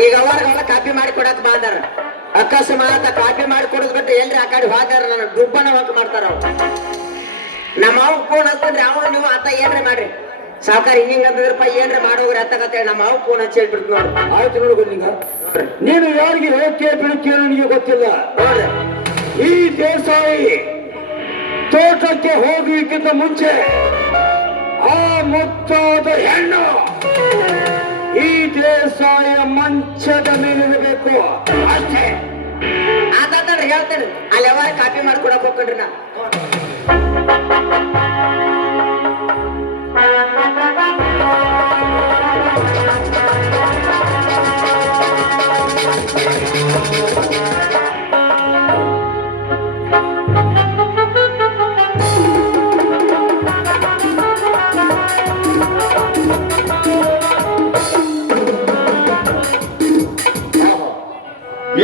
ಈಗ ಅವ್ರಿಗೆಲ್ಲ ಕಾಪಿ ಮಾಡಿ ಕೊಡಕ್ ಬಾದಾರ. ಅಕಸ್ಮಾತ್ ಕಾಪಿ ಮಾಡಿ ಕೊಡದ್ ಬಿಟ್ಟು ಎಲ್ರಿ ಆ ಕಡೆ ಹೋದಾರ ನನ್ನ ದುಬ್ಬನ ಹೊಕ್ ಮಾಡ್ತಾರ ಅವ್ರು. ನಮ್ಮ ಅವ್ ಫೋನ್ ಹಚ್ತಂದ್ರೆ ಅವನು ನೀವು ಆತ ಏನ್ರಿ ಮಾಡ್ರಿ. ಸಾವುಕಾರ ಹಿಂಗ ಅಂತಂದ್ರಪ್ಪ ಏನ್ರ ಮಾಡೋಗ್ರಿ ಅತ್ತಗತ್ತೇಳಿ ನಮ್ಮ ಮಾವು ಫೋನ್ ಹಚ್ಚಿ ಹೇಳ್ಬಿಡ್ತು ನೋಡ್ರಿ. ಆಯ್ತು ನೋಡು ನಿಂಗ ನೀನು ಯಾರಿಗೆ ಹೇಳಕ್ಕೆ ಬಿಡಕ್ಕೆ ನನಗೆ ಗೊತ್ತಿಲ್ಲ. ನೋಡ್ರಿ ಈ ದೇಸಾಯಿ ತೋಟಕ್ಕೆ ಹೋಗ್ಲಿಕ್ಕಿಂತ ಮುಂಚೆ ಆ ಮುತ್ತಾದ ಹೆಣ್ಣು ಈ ದೇಸಾಯಿಯ ಮಂಚದ ಮೇಲಿರಬೇಕು ಅಷ್ಟೇ. ಆತಾಡ್ರಿ ಹೇಳ್ತೇನೆ ಅಲ್ಲಿ ಯಾವಾಗ ಕಾಪಿ ಮಾಡ್ಕೊಡಕ್ ಹೋಗ್ಕೊಂಡ್ರಿ ನಾ.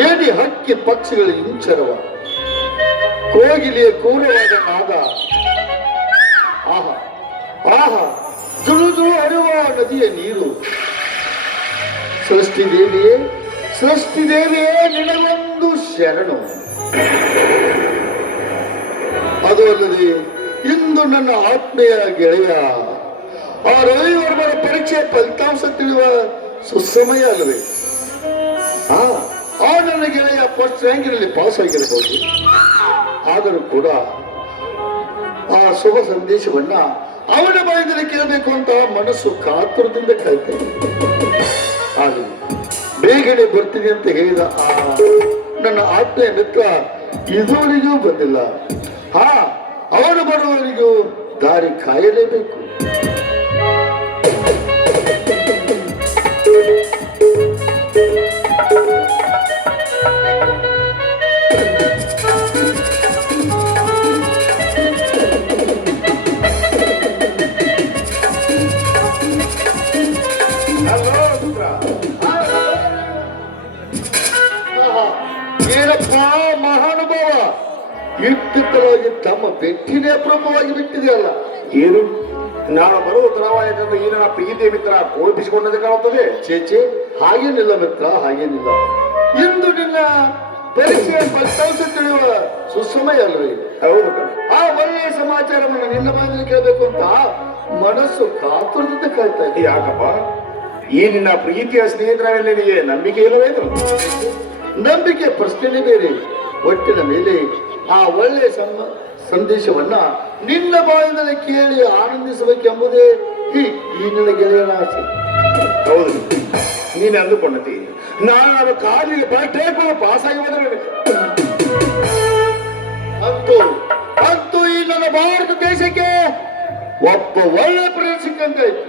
ಏನಿ ಹಕ್ಕಿ ಪಕ್ಷಿಗಳ ಇಂಚರವ ಕೋಗಿಲೆಯ ಕೂರವಾದ ನಾದ ಆಹಾ ಆಹಾ ದುಳು ಹರಿವ ನದಿಯ ನೀರು ಸೃಷ್ಟಿ ದೇವಿಯೇ ನಿನಗೊಂದು ಶರಣು. ಅದು ಅಲ್ಲದೆ ಇಂದು ನನ್ನ ಆತ್ಮೀಯ ಗೆಳೆಯ ಆ ರವಿವರ್ಮನ ಪರೀಕ್ಷೆ ಫಲಿತಾಂಶ ತಿಳಿಯುವ ಸುಸಮಯ ಅಲ್ಲವೇ? ಆ ನನ್ನ ಗೆಳೆಯ ಫಸ್ಟ್ ರ್ಯಾಂಕಿನಲ್ಲಿ ಪಾಸ್ ಆಗಿರಬಹುದು. ಆದರೂ ಕೂಡ ಆ ಶುಭ ಸಂದೇಶವನ್ನ ಅವನ ಬಾಯಿನಲ್ಲಿ ಕೇಳಬೇಕು ಅಂತ ಮನಸ್ಸು ಕಾತುರದಿಂದ ಕಾಯ್ತೇನೆ. ಆದರೆ ಬೇಗನೆ ಬರ್ತೀನಿ ಅಂತ ಹೇಳಿದ ಆ ನನ್ನ ಆತ್ಮೀಯ ಮಿತ್ರ ಇದುವರೆಗೂ ಬಂದಿಲ್ಲ. ಅವನು ಬರುವವರೆಗೂ ದಾರಿ ಕಾಯಲೇಬೇಕು. ಏನಪ್ಪ ಮಹಾನುಭಾವ, ಇತ್ತೀಚಲಾಗಿ ತಮ್ಮ ಬೆಟ್ಟಿನೇ ಅಪ್ರಮವಾಗಿ ಬಿಟ್ಟಿದೆಯಲ್ಲ. ಏನು ನಾನು ಬರುವ ತರವಾಯದಿಂದ ಈ ನನ್ನ ಪ್ರೀತಿಯ ಮಿತ್ರ ಕೋಪಿಸಿಕೊಂಡಂತೆ ಕಾಣುತ್ತದೆ. ಚೇಚೆ ಹಾಗೇನಿಲ್ಲ ಮಿತ್ರ, ಹಾಗೇನಿಲ್ಲ. ಇಂದು ನಿನ್ನ ಪರೀಕ್ಷೆಯ ಫಲಿತಾಂಶ ತಿಳಿಯುವ ಸುಸಮಯ ಅಲ್ವೇ? ಹೌದು. ಆ ಒಳ್ಳೆಯ ಸಮಾಚಾರವನ್ನು ನಿನ್ನ ಬಾಯಲ್ಲಿ ಕೇಳಬೇಕು ಅಂತ ಮನಸ್ಸು ಕಾತುರದಿಂದ ಕಾಯ್ತಾ ಇದೆ. ಯಾಕಪ್ಪ ಈ ನಿನ್ನ ಪ್ರೀತಿಯ ಸ್ನೇಹಿತರ ಮೇಲೆ ನಿನಗೆ ನಂಬಿಕೆ ಇಲ್ಲವೇನು? ನಂಬಿಕೆ ಪ್ರಶ್ನೆನೇ ಬೇರೆ. ಒಟ್ಟಿನ ಮೇಲೆ ಆ ಒಳ್ಳೆಯ ಸಂದೇಶವನ್ನ ನಿನ್ನ ಬಾಯಿನಲ್ಲಿ ಕೇಳಿ ಆನಂದಿಸಬೇಕೆಂಬುದೇ ಈ ನಿನ್ನ ಗೆಳೆಯನ ಆಸೆ. ಹೌದು, ನೀನು ಅಂದುಕೊಂಡತಿ ನಾನು ಕಾಲಿಗೆ ಪಾಸ್ ಆಗಿ ಬಂದ್ರೆ ಅಂತೂ ಈ ನನ್ನ ಭಾರತ ದೇಶಕ್ಕೆ ಒಬ್ಬ ಒಳ್ಳೆ ಪ್ರದೇಶಕ್ಕಂತಾಯ್ತು.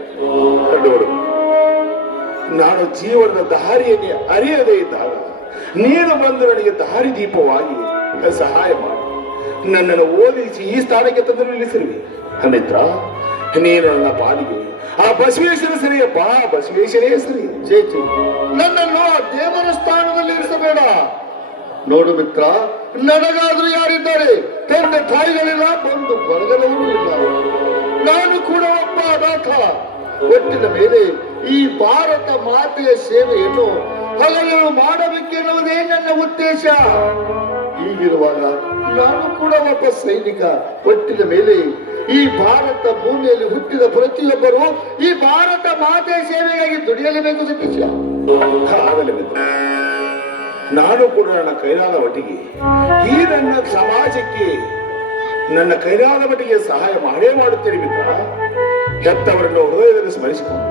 ನಾನು ಜೀವನದ ದಾರಿಯನ್ನೇ ಅರಿಯದೇ ಇದ್ದಾಗ ನೀನು ಬಂದು ನನಗೆ ದಾರಿ ದೀಪವಾಗಿ ಸಹಾಯ ಮಾಡಿ ನನ್ನನ್ನು ಓದಿಸಿ ಈ ಸ್ಥಾನಕ್ಕೆ ತಂದು ನಿಲ್ಲಿಸಿರುವೆ. ಮಿತ್ರ, ನೀನು ನನ್ನ ಪಾಲಿಗೆ ಆ ಬಸವೇಶ್ವರ ಸರಿಯಪ್ಪ, ಬಸವೇಶ್ವರೇ ಸರಿ. ಚೇಚಿ ನನ್ನನ್ನು ಆ ದೇವರ ಸ್ಥಾನದಲ್ಲಿ ಇರಿಸಬೇಡ. ನೋಡು ಮಿತ್ರ, ನನಗಾದ್ರೂ ಯಾರಿದ್ದಾರೆ? ತಂದೆ ತಾಯಿಗಳಿಲ್ಲ, ಬಂದು ಬಳಗದವರು ಇಲ್ಲ. ನಾನು ಕೂಡ ಒಬ್ಬ ಅನಾಥ. ಒಟ್ಟಿನ ಮೇಲೆ ಈ ಭಾರತ ಮಾತೆಯ ಸೇವೆಯನ್ನು ಹಗಲು ಮಾಡಬೇಕೆನ್ನುವುದೇ ನನ್ನ ಉದ್ದೇಶ. ಹೀಗಿರುವಾಗ ನಾನು ಕೂಡ ಒಬ್ಬ ಸೈನಿಕ. ಒಟ್ಟಿನ ಮೇಲೆ ಈ ಭಾರತ ಭೂಮಿಯಲ್ಲಿ ಹುಟ್ಟಿದ ಪ್ರತಿಯೊಬ್ಬರು ಈ ಭಾರತ ಮಾತೆಯ ಸೇವೆಗಾಗಿ ದುಡಿಯಲೇಬೇಕು ಸತೀಶ. ಆಗಲೇ ಮಿತ್ರ, ನಾನು ಕೂಡ ನನ್ನ ಕೈಲಾದ ಮಟ್ಟಿಗೆ ಈ ನನ್ನ ಸಮಾಜಕ್ಕೆ ನನ್ನ ಕೈಲಾದ ಮಟ್ಟಿಗೆ ಸಹಾಯ ಮಾಡೇ ಮಾಡುತ್ತೇನೆ ಮಿತ್ರ. ಹೆತ್ತವರನ್ನು ಹೃದಯದಲ್ಲಿ ಸ್ಮರಿಸಿಕೊಂಡು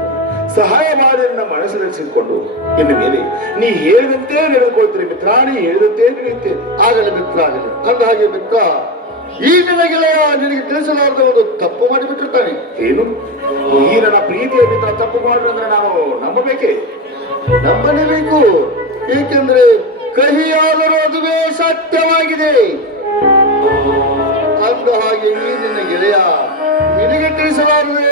ಸಹಾಯ ಮಾಡಿ ನನ್ನ ಮನಸ್ಸಿನಲ್ಲಿಸಿಕೊಂಡು ಇನ್ನು ಮೇಲೆ ನೀ ಹೇಳಿದಂತೆ ನಡೆದುಕೊಳ್ತೀನಿ ಮಿತ್ರ, ನೀ ಹೇಳಿದಂತೆ ನಡೆಯುತ್ತೇನೆ. ಆಗಲಿ ಮಿತ್ರ, ಆಗಲಿ. ಅಂದ ಹಾಗೆ ಮಿತ್ರ, ಈ ನನ್ನ ಗೆಳೆಯ ನಿನಗೆ ತಿಳಿಸಲಾರದ ಒಂದು ತಪ್ಪು ಮಾಡಿಬಿಟ್ಟಿರ್ತಾನೆ. ಏನು? ಈ ನನ್ನ ಪ್ರೀತಿಯ ಮಿತ್ರ ತಪ್ಪು ಮಾಡಿದ್ರೆ ನಾನು ನಂಬಬೇಕೇ? ನಂಬಲೇಬೇಕು. ಏಕೆಂದ್ರೆ ಕಹಿಯಾದರೂ ಅದುವೇ ಸತ್ಯವಾಗಿದೆ. ಅಂದ ಹಾಗೆ ಈ ನಿನ್ನ ಗೆಳೆಯ ನಿನಗೆ ತಿಳಿಸಲಾರದೆ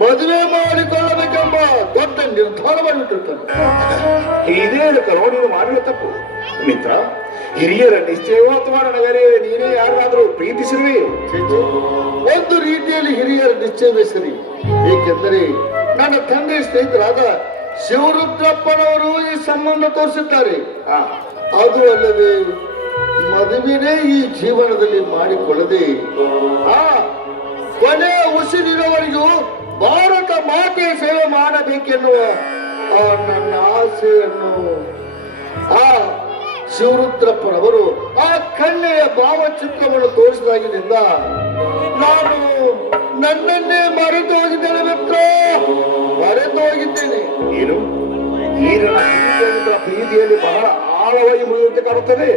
ಮದುವೆ ಮಾಡಿಕೊಳ್ಳಬೇಕೆಂಬ ದೊಡ್ಡ ನಿರ್ಧಾರ ಮಾಡಿಬಿಟ್ಟಿರ್ತಾನೆ. ಇದೇನು ಕರೋಡಿಯನ್ನು ಮಾಡಿದ ತಪ್ಪು ಮಿತ್ರ. ಹಿರಿಯರ ನಿಶ್ಚಯವಾದ ನಗರೇ ನೀನೇ ಯಾರಾದರೂ ಪ್ರೀತಿಸಿರುವೆ? ಒಂದು ರೀತಿಯಲ್ಲಿ ಹಿರಿಯರ ನಿಶ್ಚಯವೇ ಸರಿ. ಏಕೆಂದರೆ ನನ್ನ ತಂದೆ ಸ್ನೇಹಿತರಾದ ಶಿವರುದ್ರಪ್ಪನವರು ಈ ಸಂಬಂಧ ತೋರಿಸಿದ್ದಾರೆ. ಅದು ಅಲ್ಲದೆ ಮದುವೆನೇ ಈ ಜೀವನದಲ್ಲಿ ಮಾಡಿಕೊಳ್ಳದೆ ಕೊನೆ ಉಸಿರಿನವರೆಗೂ ಭಾರತ ಆಗಬೇಕೆನ್ನುವ ಆ ನನ್ನ ಆಸೆಯನ್ನು ಆ ಶಿವರುದ್ರಪ್ಪನವರು ಆ ಕನ್ಯೆಯ ಭಾವಚಿತ್ರವನ್ನು ತೋರಿಸಿದಾಗಿನಿಂದ ನಾನು ನನ್ನನ್ನೇ ಮರೆತು ಹೋಗಿದ್ದೇನೆ ಮಿತ್ರ, ಮರೆತು ಹೋಗಿದ್ದೇನೆ. ಏನು ಈ ನನ್ನ ಪ್ರೀತಿಯಲ್ಲಿ ಬಹಳ ಆಳವಾಗಿ ಮುಗಿದಂತೆ ಕಾಣುತ್ತದೆ.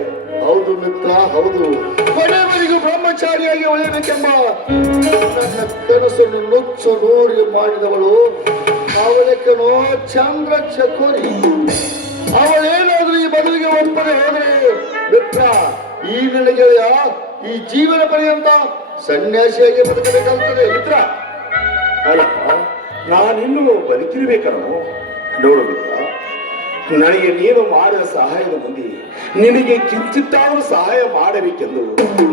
ಹೌದು ಮಿತ್ರ, ಹೌದು. ಕೊನೆವರೆಗೂ ಬ್ರಹ್ಮಚಾರಿಯಾಗಿ ಉಳಿಯಬೇಕೆಂಬ ನನ್ನ ಕನಸನ್ನು ನುಚ್ಚು ನೂರಿ ಮಾಡಿದವಳು ಅವಳಕ್ಕನೋ ಚಂದ್ರ ಚಕೋರಿ. ಅವಳೇನಾದ್ರೂ ಈ ಮದುವೆಗೆ ಒಪ್ಪದೆ ಹೋದ್ರೆ ಮಿತ್ರ, ಈ ನಿನಗೆ ಈ ಜೀವನ ಪರ್ಯಂತ ಸನ್ಯಾಸಿಯಾಗಿ ಬದುಕಬೇಕಾಗುತ್ತದೆ ಮಿತ್ರ. ಅಲ್ಲಪ್ಪ, ನಾನಿನ್ನೂ ಬದುಕಿರ್ಬೇಕನ್ನು ನೋಡು ಮಿತ್ರ. ನನಗೆ ನೀನು ಮಾಡಿದ ಸಹಾಯದ ಮುಂದೆ ನಿನಗೆ ಕಿಂಚಿತ್ತಾದರೂ ಸಹಾಯ ಮಾಡಬೇಕೆಂದು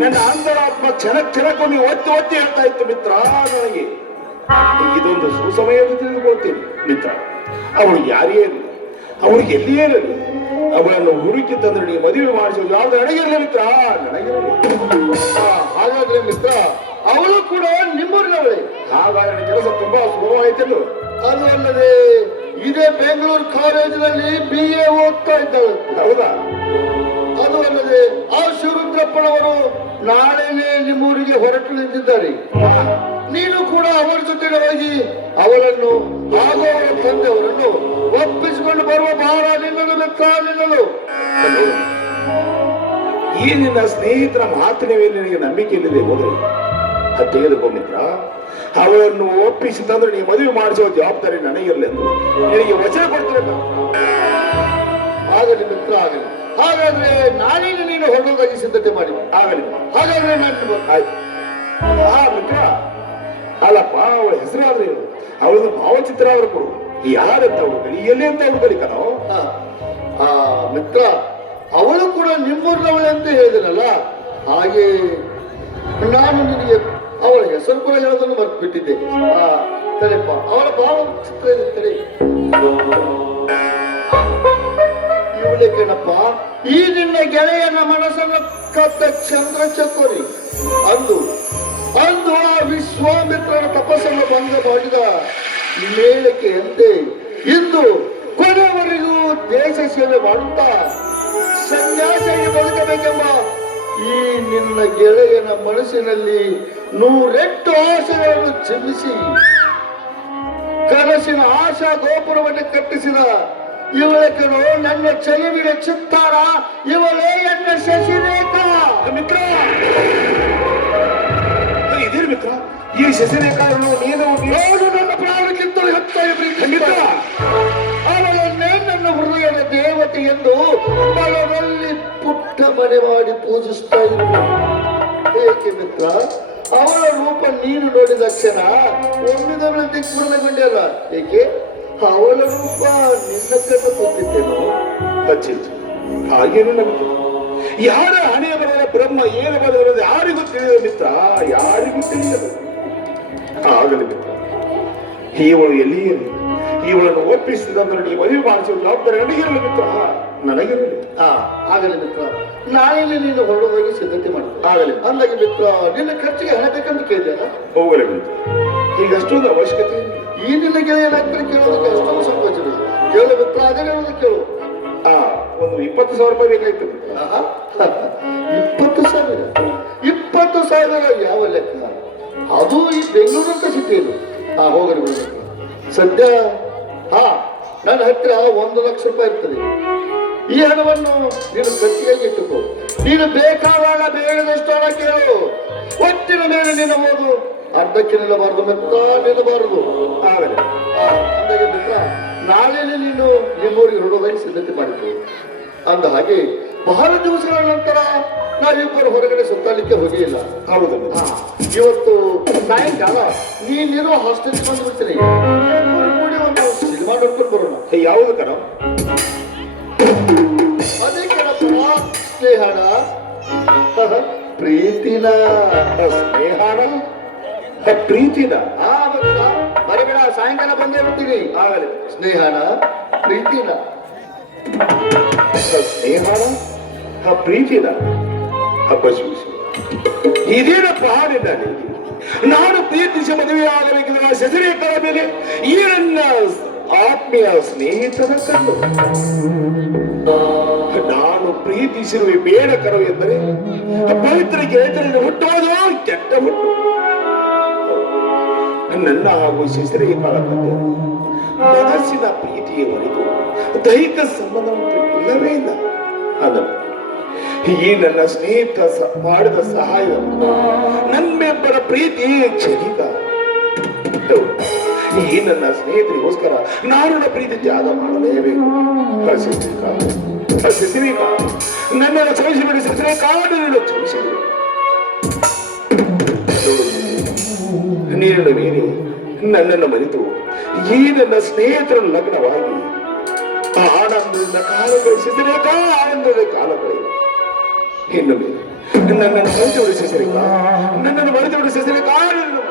ನನ್ನ ಅಂತರಾತ್ಮ ಕ್ಷಣಕ್ಕೊಮ್ಮೆ ಒತ್ತಿ ಒತ್ತಿ ಹೇಳ್ತಾ ಇತ್ತು ಮಿತ್ರ. ನನಗೆ ಇದೊಂದು ಸುಸಮಯವನ್ನು ತಿಳಿದುಕೊಳ್ತೇನೆ ಮಿತ್ರ. ಅವಳು ಯಾರೇ ಇರಲಿ, ಅವಳು ಎಲ್ಲಿಯೇ ಇರಲಿ, ಅವಳನ್ನು ಹುಡುಕಿ ತಂದ್ರೆ ನೀವು ಮದುವೆ ಮಾಡಿಸೋದು ಯಾವ್ದು ನನಗಿರಲಿ ಮಿತ್ರ, ನನಗಿರಲಿ. ಹಾಗಾದ್ರೆ ಮಿತ್ರ, ಅವಳು ಕೂಡ ನಿಮ್ಮೂರಿನವಳೆ. ಹಾಗಾದ್ರೆ ಕೆಲಸ ತುಂಬಾ ಸುಲಭವಾಯಿತಲ್ಲ. ಅದು ಅಲ್ಲದೆ ಇದೇ ಬೆಂಗಳೂರು ಕಾಲೇಜಿನಲ್ಲಿ BA ಓದ್ತಾ ಇದ್ದಾಳೆ. ಹೌದಾ? ಅದು ಅಲ್ಲದೆ ಆ ಶಿವರುದ್ರಪ್ಪನವರು ನಾಳೆನೇ ನಿಮ್ಮೂರಿಗೆ ಹೊರಟು ನಿಂತಿದ್ದಾರೆ. ನೀನು ಕೂಡ ಅವರ ಜೊತೆ ಹೋಗಿ ಅವರನ್ನು ಹಾಗೂ ಅವರ ತಂದೆಯವರನ್ನು ಒಪ್ಪಿಸಿಕೊಂಡು ಬರುವ ಭಾರ ನಿನ್ನದು ಮಿತ್ರ, ನಿನ್ನದು. ಈ ನಿನ್ನ ಸ್ನೇಹಿತರ ಮಾತಿನ ಮೇಲೆ ನಿನಗೆ ನಂಬಿಕೆ ಇಲ್ಲದೆ ಹೋದ್ರೆ ಅದು ತೆಗೆದುಕೋ ಮಿತ್ರ. ಅವರನ್ನು ಒಪ್ಪಿಸಿ ತಂದ್ರೆ ನೀವು ಮದುವೆ ಮಾಡಿಸೋ ಜವಾಬ್ದಾರಿ ನನಗಿರಲೆಂದು ನಿನಗೆ ವಚನ ಕೊಡ್ತೇನೆ. ಆಗಲಿ ಮಿತ್ರ, ಆಗಲಿ. ಹಾಗಾದ್ರೆ ನಾನೇನು ನೀನು ಹೊರಡೋದಾಗಿ ಸಿದ್ಧತೆ ಮಾಡಿ. ಆಗಲಿ. ಹಾಗಾದ್ರೆ ನಾನು ಆಯ್ತು. ಮಿತ್ರ, ಅಲ್ಲಪ್ಪ, ಅವಳ ಹೆಸರಾದ್ರೆ ಅವಳದು ಭಾವಚಿತ್ರ ಅವರು ಕೊಡು. ಯಾರಂತ ಅವಳು ಕಲಿ, ಎಲ್ಲಿ ಅಂತ ಅವಳು ಕಲಿಕನೋ. ಮಿತ್ರ, ಅವಳು ಕೂಡ ನಿಮ್ಮೂರಿನವಳೆ ಅಂತ ಹೇಳಿದನಲ್ಲ, ಹಾಗೆ ನಾನು ನಿನಗೆ ಅವಳ ಹೆಸರು ಕೂಡ ಹೇಳೋದನ್ನು ಮರ್ತು ಬಿಟ್ಟಿದ್ದೆ. ತಲೆಪ್ಪ, ಅವಳ ಭಾವಚಿತ್ರ ತಲೆ ಇವಳೆ ಕಣಪ್ಪ, ಈ ನಿನ್ನ ಗೆಳೆಯನ ಮನಸ್ಸನ್ನು ಕತ್ತ ಚಂದ್ರ ಚಕೋರಿ. ಅಂದು ಅಂದು ಆ ವಿಶ್ವಾಮಿತ್ರನ ತಪಸ್ಸನ್ನು ಭಂಗ ಮಾಡಿದ ಮೇಳಕ್ಕೆ ಅಂತೆ ಇಂದು ಕೊನೆಯವರೆಗೂ ದೇಶ ಸೇವೆ ಮಾಡುತ್ತಾ ಸನ್ಯಾಸಿಯಾಗಿ ಬದುಕಬೇಕೆಂಬ ಈ ನಿನ್ನ ಗೆಳೆಯನ ಮನಸ್ಸಿನಲ್ಲಿ 108 ಆಶೆಗಳನ್ನು ಚಿಮ್ಮಿಸಿ ಕನಸಿನ ಆಶಾ ಗೋಪುರವನ್ನು ಕಟ್ಟಿಸಿದ ಇವಳಕನು ನನ್ನ ಚೆಲುವಿನ ಚಿತ್ತಾರ, ಇವಳೇ ನನ್ನ ಶಶಿರೇಖಾ. ಮಿತ್ರ, ಇದೇನು ಮಿತ್ರ, ಈ ಶಶಿರೇಖಾರನ್ನು ನೀನು ನೋಡು, ನನ್ನ ಪ್ರಾಣಕ್ಕಿಂತ ಮಿತ್ರ, ಅವಳನ್ನೇ ನನ್ನ ಹೃದಯದ ದೇವತೆ ಎಂದು ಮನದಲ್ಲಿ ಪುಟ್ಟ ಮನೆ ಮಾಡಿ ಪೂಜಿಸ್ತಾ ಇದ್ರು. ಏಕೆ ಮಿತ್ರ, ಅವಳ ರೂಪ ನೀನು ನೋಡಿದ ಕ್ಷಣ ಒಮ್ಮಿದವಳಂತೆ ಪೂರ್ಣಗೊಂಡಲ್ಲ. ಏಕೆ ಅವಳ ರೂಪ ನಿನ್ನ ಕಣ್ಣು ಕೂತಿದ್ದೇನೋ. ಅಚ್ಚಿ, ಹಾಗೇನು ನಮಗೆ ಯಾರ ಹಣೆಯ ಬರೆದ ಬ್ರಹ್ಮ ಏನು ಬರೆದಿರೋದು ಯಾರಿಗೂ ತಿಳಿಯದು ಮಿತ್ರ, ಯಾರಿಗೂ ತಿಳಿಯದು. ಆಗಲಿ ಮಿತ್ರ, ಇವಳು ಎಲ್ಲಿಯೇ ಇವಳನ್ನು ಒಪ್ಪಿಸಿದಂದ್ರೆ ನೀವು ಮದುವೆ ಮಾಡಿಸುವ ಜವಾಬ್ದಾರಿ ನನಗಿರಲಿ ಮಿತ್ರ, ನನಗಿರಲಿ. ಆಗಲಿ ಮಿತ್ರ, ನಾಳೆಯಲ್ಲಿ ನೀನು ಹೊರಡೋದಾಗಿ ಸಿದ್ಧತೆ ಮಾಡ್ತೀನಿ. ಆಗಲಿ. ಅಂದಾಗಿ ಮಿತ್ರ, ನಿನ್ನ ಖರ್ಚಿಗೆ ಹಣ ಬೇಕಂತ ಕೇಳಿದೆಯಲ್ಲ. ಹೋಗಲಿ ಮಿತ್ರ, ಈಗ ಅಷ್ಟೊಂದು ಅವಶ್ಯಕತೆ ಇಲ್ಲ. ಈ ನಿನ್ನ ಗೆಳೆಯನಾಗ್ತಾರೆ ಕೇಳೋದಕ್ಕೆ ಅಷ್ಟೊಂದು ಸಂಕೋಚನೆ. ಕೇಳು ಮಿತ್ರ, ಅದೇ ಹೇಳೋದು ಕೇಳು. ಒಂದು 20,000 ರೂಪಾಯಿ ಬೇಕಾಯ್ತು. 20,000? 20,000 ಯಾವ ಲೆಕ್ಕ? ಅದು ಈ ಬೆಂಗಳೂರು ಅಂತ ಸಿಟಿಯಲ್ಲಿ. ಹೋಗಲಿ ಬಿಡು. ಸದ್ಯ ನನ್ನ ಹತ್ತಿರ 1 ಲಕ್ಷ ರೂಪಾಯಿ ಇರ್ತದೆ. ಈ ಹಣವನ್ನು ನೀನು ಗಟ್ಟಿಯಾಗಿ ಇಟ್ಟುಕೋ. ನೀನು ಬೇಕಾದಾಗ ಬೇಡದಷ್ಟು ಹಣ ಕೇಳು. ಒಟ್ಟಿನ ಮೇಲೆ ನಿನ್ನ ಓದು ಅರ್ಧಕ್ಕೆ ನಿಲ್ಲಬಾರದು ಮಿತ್ರ, ನಿಲ್ಲಬಾರದು. ಅಂದಾಗೆ ಮಿತ್ರ, ನಾಳೆ ನೀನು ನಿಮ್ಮೂರಿಗೆ ಹೊರಡೋದಾಗಿ ಸಿದ್ಧತೆ ಮಾಡಿದ್ದು. ಅಂದ ಹಾಗೆ ಬಹಳ ದಿವಸಗಳ ನಂತರ ನಾವಿಬ್ಬರು ಹೊರಗಡೆ ಸುತ್ತಾಲಿಕ್ಕೆ ಹೋಗಿಲ್ಲ. ಹೌದು. ಇವತ್ತು ಸಾಯಂಕಾಲ ನೀನಿರೋ ಹಾಸ್ಟೆಲ್ ಬಂದ್ಬಿಡ್ತೀನಿ. ಕೂಡಿ ಒಂದು ಸಿನಿಮಾ ನೋಡ್ಕೊಂಡು ಬರೋಣ. ಯಾವುದು ಕಣ? ಅದೇ ಕಣಪ್ಪ, ಸ್ನೇಹಣ, ಪ್ರೀತಿನ. ಸ್ನೇಹಣ, ಪ್ರೀತಿನ? ಬರಬೇಡ, ಸಾಯಂಕಾಲ ಬಂದೇ ಬಿಡ್ತೀನಿ. ಆಗಲಿ. ಸ್ನೇಹಣ, ಪ್ರೀತಿನ. ಸ್ನೇಹಣ, ಪ್ರೀತಿನ? ಹಬ್ಬ ಇದೇನಪ್ಪ ಹಾಡಿನಲ್ಲಿ ನಾನು ಪ್ರೀತಿಸಿ ಮದುವೆ ಆಗಬೇಕಿದ್ರೆ ಶಶಿರೇಖರ ಮೇಲೆ ಈ ನನ್ನ ಆತ್ಮೀಯ ಸ್ನೇಹಿತರ ಕಣ್ಣು. ನಾನು ಪ್ರೀತಿಸಿರುವೆ ಬೇಡ ಕರು ಎಂದರೆ ಪವಿತ್ರ ಗೆಳತಿಯರನ್ನು ಹುಟ್ಟುವುದು ಕೆಟ್ಟ ಹುಟ್ಟು. ನನ್ನ ಹಾಗೂ ಶಿಶಿರೆಯ ಕಾಲದಲ್ಲಿ ಮನಸ್ಸಿನ ಪ್ರೀತಿಯ ಹೊರತು ದೈಹಿಕ ಸಂಬಂಧವಂತೂ ಇಲ್ಲವೇ ಇಲ್ಲ. ಅದನ್ನು ಈ ನನ್ನ ಸ್ನೇಹಿತ ಮಾಡಿದ ಸಹಾಯ ನಮ್ಮೆಬ್ಬರ ಪ್ರೀತಿ ಕ್ಷಣಿಕ. ಈ ನನ್ನ ಸ್ನೇಹಿತರಿಗೋಸ್ಕರ ನಾನು ನನ್ನ ಪ್ರೀತಿ ತ್ಯಾಗ ಮಾಡಲೇಬೇಕು. ನನ್ನನ್ನು ಕ್ಷಮಿಸಿಬಿಡಿ ಶ್ರೀಕಾಂತನನ್ನು ಕ್ಷಮಿಸಿಬಿಡಿ. ನೀರನ್ನು ಮೀರಿ ನನ್ನನ್ನು ಮರೆತು ಈ ನನ್ನ ಸ್ನೇಹಿತರ ಲಗ್ನವಾಗಿ ಆನಂದದಿಂದ ಕಾಲ ಕಳಿಸಿದರೆ ಆನಂದದ ಕಾಲ ಕಳೆಯುವ. ಇನ್ನು ಮೇಲೆ ನನ್ನನ್ನು ಮರೆತು ಬಿಡಿಸಿದರೆ ನನ್ನನ್ನು ಮರೆತು ಬಿಡಿಸಿದರೆ ಕಾರಣವನ್ನು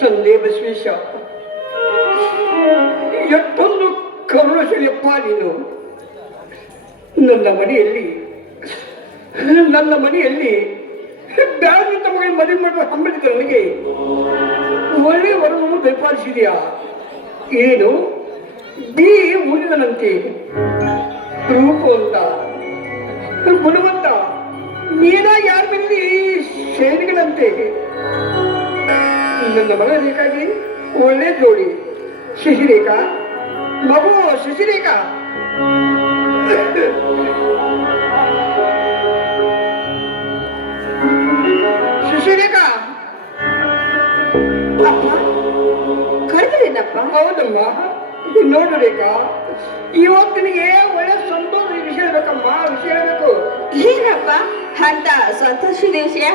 ತಂದೆ ಬಸವೇಶ, ಎಷ್ಟೊಂದು ಕರುಣಶೀಲಪ್ಪ ನೀನು. ನನ್ನ ಮನೆಯಲ್ಲಿ ಬ್ಯಾಡ ತಮಗೆ ಮದುವೆ ಮಾಡುವ ಹಮ್ಮಿದ ನನಗೆ ಒಳ್ಳೆಯ ವರವನ್ನು ದಯಪಾಲಿಸಿದೆಯಾ? ಏನು ಬಿ ಉಳಿದನಂತೆ ರೂಪವಂತ ಗುಣವಂತ ನೀನ ಯಾರ ಮೇಲೆ ಸೇನೆಗಳಂತೆ ನನ್ನ ಮಗ ಬೇಕಾಗಿ ಒಳ್ಳೆ ಜೋಡಿ ಶಶಿರೇಖಾ, ಮಗು ಶಶಿರೇಖಾ. ಶಶಿರೇಖಾ ಕರೆದ್ರೇನಪ್ಪ? ಹೌದಮ್ಮ, ನೋಡು ರೇಖಾ, ಇವತ್ತಿನಿಗೆ ಒಳ್ಳೆ ಸಂತೋಷ ವಿಷಯ ಬೇಕಮ್ಮ, ವಿಷಯ ಬೇಕು. ಏನಪ್ಪ ಅಂತ ಸಂತೋಷದ ವಿಷಯ?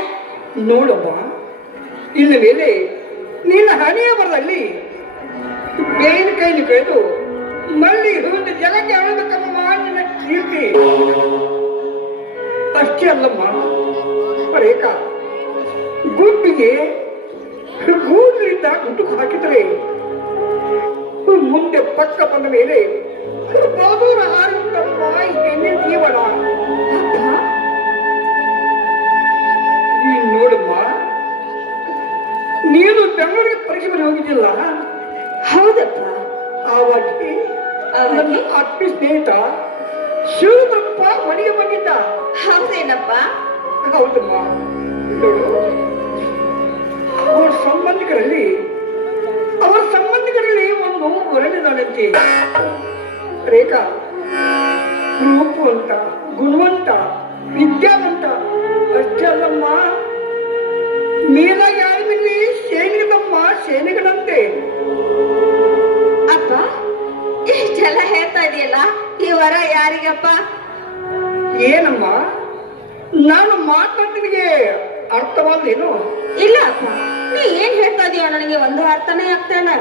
ನೋಡಮ್ಮ, ಇನ್ನು ಮೇಲೆ ನಿನ್ನ ಹಣೆಯ ಬರದಲ್ಲಿ ಬೇಯಿನ ಕೈಲಿ ಕಳೆದು ಮಳ್ಳಿ ಹೂವಿನ ಜಲಕ್ಕೆ ಅಳಬೇಕಮ್ಮ ನಿನ್ನ ಕೀರ್ತಿ. ಅಷ್ಟೇ ಅಲ್ಲಮ್ಮ ರೇಖಾ, ಗುಡ್ಡಿಗೆ ಗೂಡಿನಿಂದ ಗುಡ್ಡು ಹಾಕಿದರೆ ಮುಂದೆ ಪಕ್ಕ ಬಂದ ಮೇಲೆ ಬಾದೂರ ಹಾರಿದ್ದಮ್ಮ ಹೆಣ್ಣಿನ ಜೀವನ. ನೀನು ನೋಡಮ್ಮ, ನೀನು ಬೆಂಗಳೂರಿಗೆ ಪರೀಕ್ಷೆ ಬರೀ ಹೋಗಿದ್ದಿಲ್ಲ? ಹೌದಪ್ಪ. ಆವಾಗ ನನ್ನ ಆತ್ಮೀಯ ಸ್ನೇಹಿತ ಶಿವಪ್ರಪ್ಪ ಮನೆಗೆ ಬಂದಿದ್ದ. ಹೌದೇನಪ್ಪ? ಹೌದಮ್ಮ, ನೋಡು, ಅವರ ಸಂಬಂಧಿಕರಲ್ಲಿ ಒಂದು ಹೊರಡಿದಾಳಂತೆ ರೇಖಾ. ರೂಪವಂತ, ಗುಣವಂತ, ವಿದ್ಯಾವಂತ. ಅಷ್ಟೇ ಅಲ್ಲಮ್ಮ, ಮೇಲ ಯಾರ ಮೇಲೆ ಸೇನೆಗಳಮ್ಮ ಸೇನೆಗಳಂತೆ. ಅಪ್ಪ, ಇಷ್ಟೆಲ್ಲ ಹೇಳ್ತಾ ಇದೆಯಲ್ಲ, ಈ ವರ ಯಾರಿಗಪ್ಪ? ಏನಮ್ಮ, ನಾನು ಮಾತಾಡ್ತಿನಿಗೆ ಅರ್ಥವಾದೇನು? ಇಲ್ಲ ಅಪ್ಪ, ನೀ ಏನ್ ಹೇಳ್ತಾ ಇದೀಯ ನನಗೆ ಒಂದು ಅರ್ಥನೇ ಆಗ್ತಾ ಇಲ್ಲ.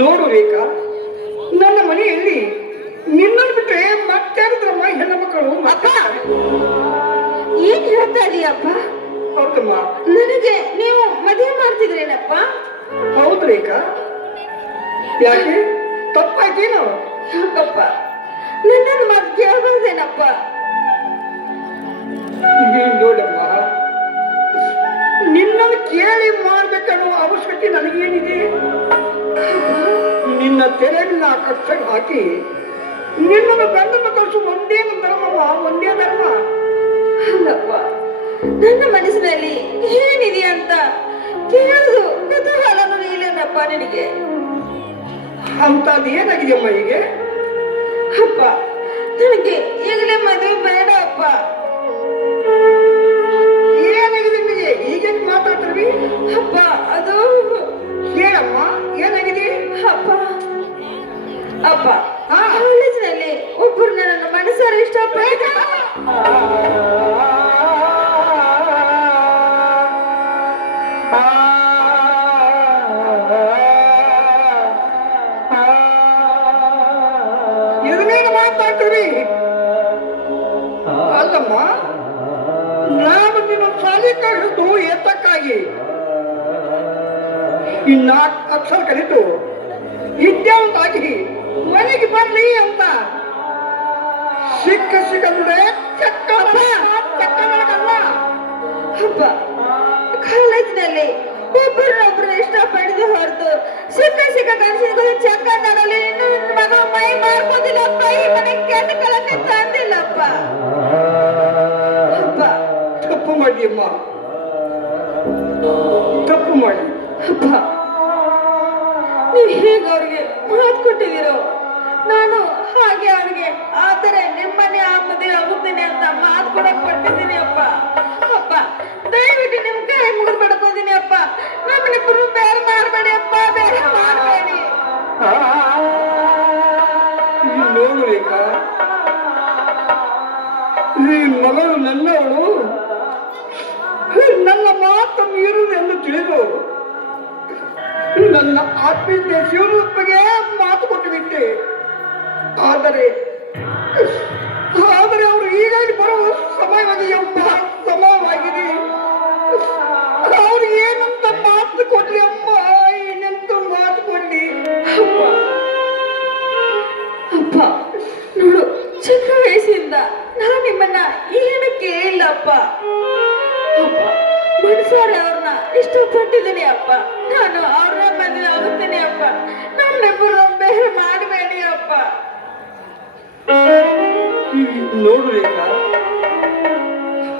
ನೋಡು ರೇಖಾ, ನನ್ನ ಮನೆಯಲ್ಲಿ ನಿನ್ನನ್ನು ಬಿಟ್ಟರೆ ಮತ್ತಾರಿದ್ರಮ್ಮ ಹೆಣ್ಣು ಮಕ್ಕಳು. ಅಪ್ಪ, ಏನ್ ಹೇಳ್ತಾ ಇದೀಯಪ್ಪ? ಹೌದಮ್ಮ, ನನಗೆ ನೀವು ಮದುವೆ ಮಾಡ್ತಿದ್ರೇನಪ್ಪ? ಹೌದು ರೇಖಾ. ಯಾಕೆ ತಪ್ಪಾಯ್ತೇನು? ಯಾಕಪ್ಪ ನನ್ನನ್ನು ಮಾತು ಕೇಳಬಾರ್ದೇನಪ್ಪ? ನೀನ್ ನೋಡಮ್ಮ, ನಿನ್ನನ್ನು ಕೇಳಿ ಮಾಡ್ಬೇಕನ್ನೋ ಅವಶ್ಯಕತೆ ನನಗೇನಿದೆ? ನಿನ್ನ ತೆರೆಯನ್ನ ಕಷ್ಟಕ್ಕೆ ಹಾಕಿ ನಿನ್ನನ್ನು ಗಂಡನ್ನು ಕಳಿಸು ಒಂದೇ ಧರ್ಮಮ್ಮ, ಒಂದೇ ಧರ್ಮ. ಅಲ್ಲಪ್ಪ, ನನ್ನ ಮನಸ್ಸಿನಲ್ಲಿ ಏನಿದೆ ಅಂತ ಕೇಳುದು ಕುತೂಹಲನೂ ಇಲ್ಲೇನಪ್ಪ ನಿನಗೆ? ಅಂತದ್ದು ಏನಾಗಿದೆಯಮ್ಮ ಹೀಗೆ? ಅಪ್ಪ, ನನಗೆ ಈಗಲೇ ಮದುವೆ ಬೇಡ ಅಪ್ಪ. ಏನಾಗಿದೆ ನಿಮಗೆ? ಹೀಗೆ ಮಾತಾಡ್ತೀವಿ? ಅಪ್ಪ, ಅದು ಹೇಳಮ್ಮ, ಏನಾಗಿದೆ? ಅಪ್ಪ ಅಪ್ಪ ಕಾಲೇಜಿನಲ್ಲಿ ಒಬ್ಬರು ನನ್ನ ಮನಸ್ಸಾರ ಇಷ್ಟಪಟ್ಟ. ಇದನ್ನೇನು ಮಾತಾಡ್ತೀವಿ? ಅಲ್ಲಮ್ಮ, ನಾನು ನಿನ್ನ ಶಾಲೆ ಕಳಿಸಿದ್ದು ಏತಕ್ಕಾಗಿ? ಇನ್ನ ಅಕ್ಷರ ಕಲಿತು ವಿದ್ಯಾವಂತಾಗಿ ಮನೆಗೆ ಬರ್ಲಿ ಅಂತ. ಸಿಕ್ಕಂದ್ರೆ ಚಕ್ಕಲ್ಲ. ಅಪ್ಪ, ಕಾಲೇಜಿನಲ್ಲಿ ಒಬ್ಬರನ್ನೊಬ್ಬರು ಇಷ್ಟಪಡಿದ ಹೊರತು ಸಿಕ್ಕ ಕನಸಿನ ಚಕ್ಕ ನಡಲಿ ಮಗ ಮೈ ಮಾಡ್ಬೋದಿಲ್ಲಪ್ಪ. ಈ ಮನೆಗೆ ಕೆಟ್ಟ ಕಲಕ್ಕೆ ತಂದಿಲ್ಲಪ್ಪ. ಅಪ್ಪ ತಪ್ಪು ಮಾಡಿಯಮ್ಮ, ತಪ್ಪು ಮಾಡಿ. ಅಪ್ಪ, ನೀವು ಹೇಗೆ ಅವ್ರಿಗೆ ಮಾತು ಕೊಟ್ಟಿದ್ದೀರೋ ನಾನು ಹಾಗೆ ಅವ್ರಿಗೆ ಆದರೆ ನಿಮ್ಮನೆ ಆ ಮದುವೆ ಆಗುತ್ತೇನೆ ಅಂತ ಮಾತು ಕೂಡ ಕೊಟ್ಟಿದ್ದೀನಿ ಅಪ್ಪ. ಅಪ್ಪ, ದಯವಿಟ್ಟು ನಿಮ್ ಕೈ ಮುಗಿದು ಪಡ್ಕೋತೀನಿ ಅಪ್ಪ. ನಮ್ಮನ್ನಿಬ್ಬರು ಬೇರೆ ಮಾಡಬೇಡಿ ಅಪ್ಪ, ಬೇರೆ ಮಾಡಬೇಡಿ. ನೋಡು ರೇಖಾ, ಈ ಮಗಳು ನನ್ನವಳು, ನನ್ನ ಮಾತು ಮೀರುವುದೆಂದು ತಿಳಿದು ನನ್ನ ಆತ್ಮೀಯತೆ ಶಿವರೂಪಗೆ ಮಾತು ಕೊಟ್ಟು ಬಿಟ್ಟೆ. ಆದರೆ ಅವರು ಈಗಾಗಿ ಬರುವ ಸಮಯವಾಗಿದೆ. ಅವ್ರು ಏನಂತ ಮಾತು ಕೊಡ್ಲಿ ಅಮ್ಮ, ಏನಂತ ಮಾತು ಕೊಡ್ಲಿ? ಅಪ್ಪ, ನೋಡು, ಚಿಕ್ಕ ವಯಸ್ಸಿಂದ ನಾನು ನಿಮ್ಮನ್ನ ಏನು ಕೇಳಿಲ್ಲಪ್ಪ. ಅಪ್ಪ, ಮನಸಾರೆ ಅವ್ರನ್ನ ಇಷ್ಟಪಟ್ಟಿದ್ದೀನಿ ಅಪ್ಪ. ನಾನು ಅವ್ರನ್ನ ಮದುವೆ ಆಗುತ್ತೇನೆ ಅಪ್ಪ. ನಮ್ಮಿಬ್ಬರು ಬೇರೆ ಮಾಡಬೇಡಿ ಅಪ್ಪ. ನೋಡು ರೇಖಾ,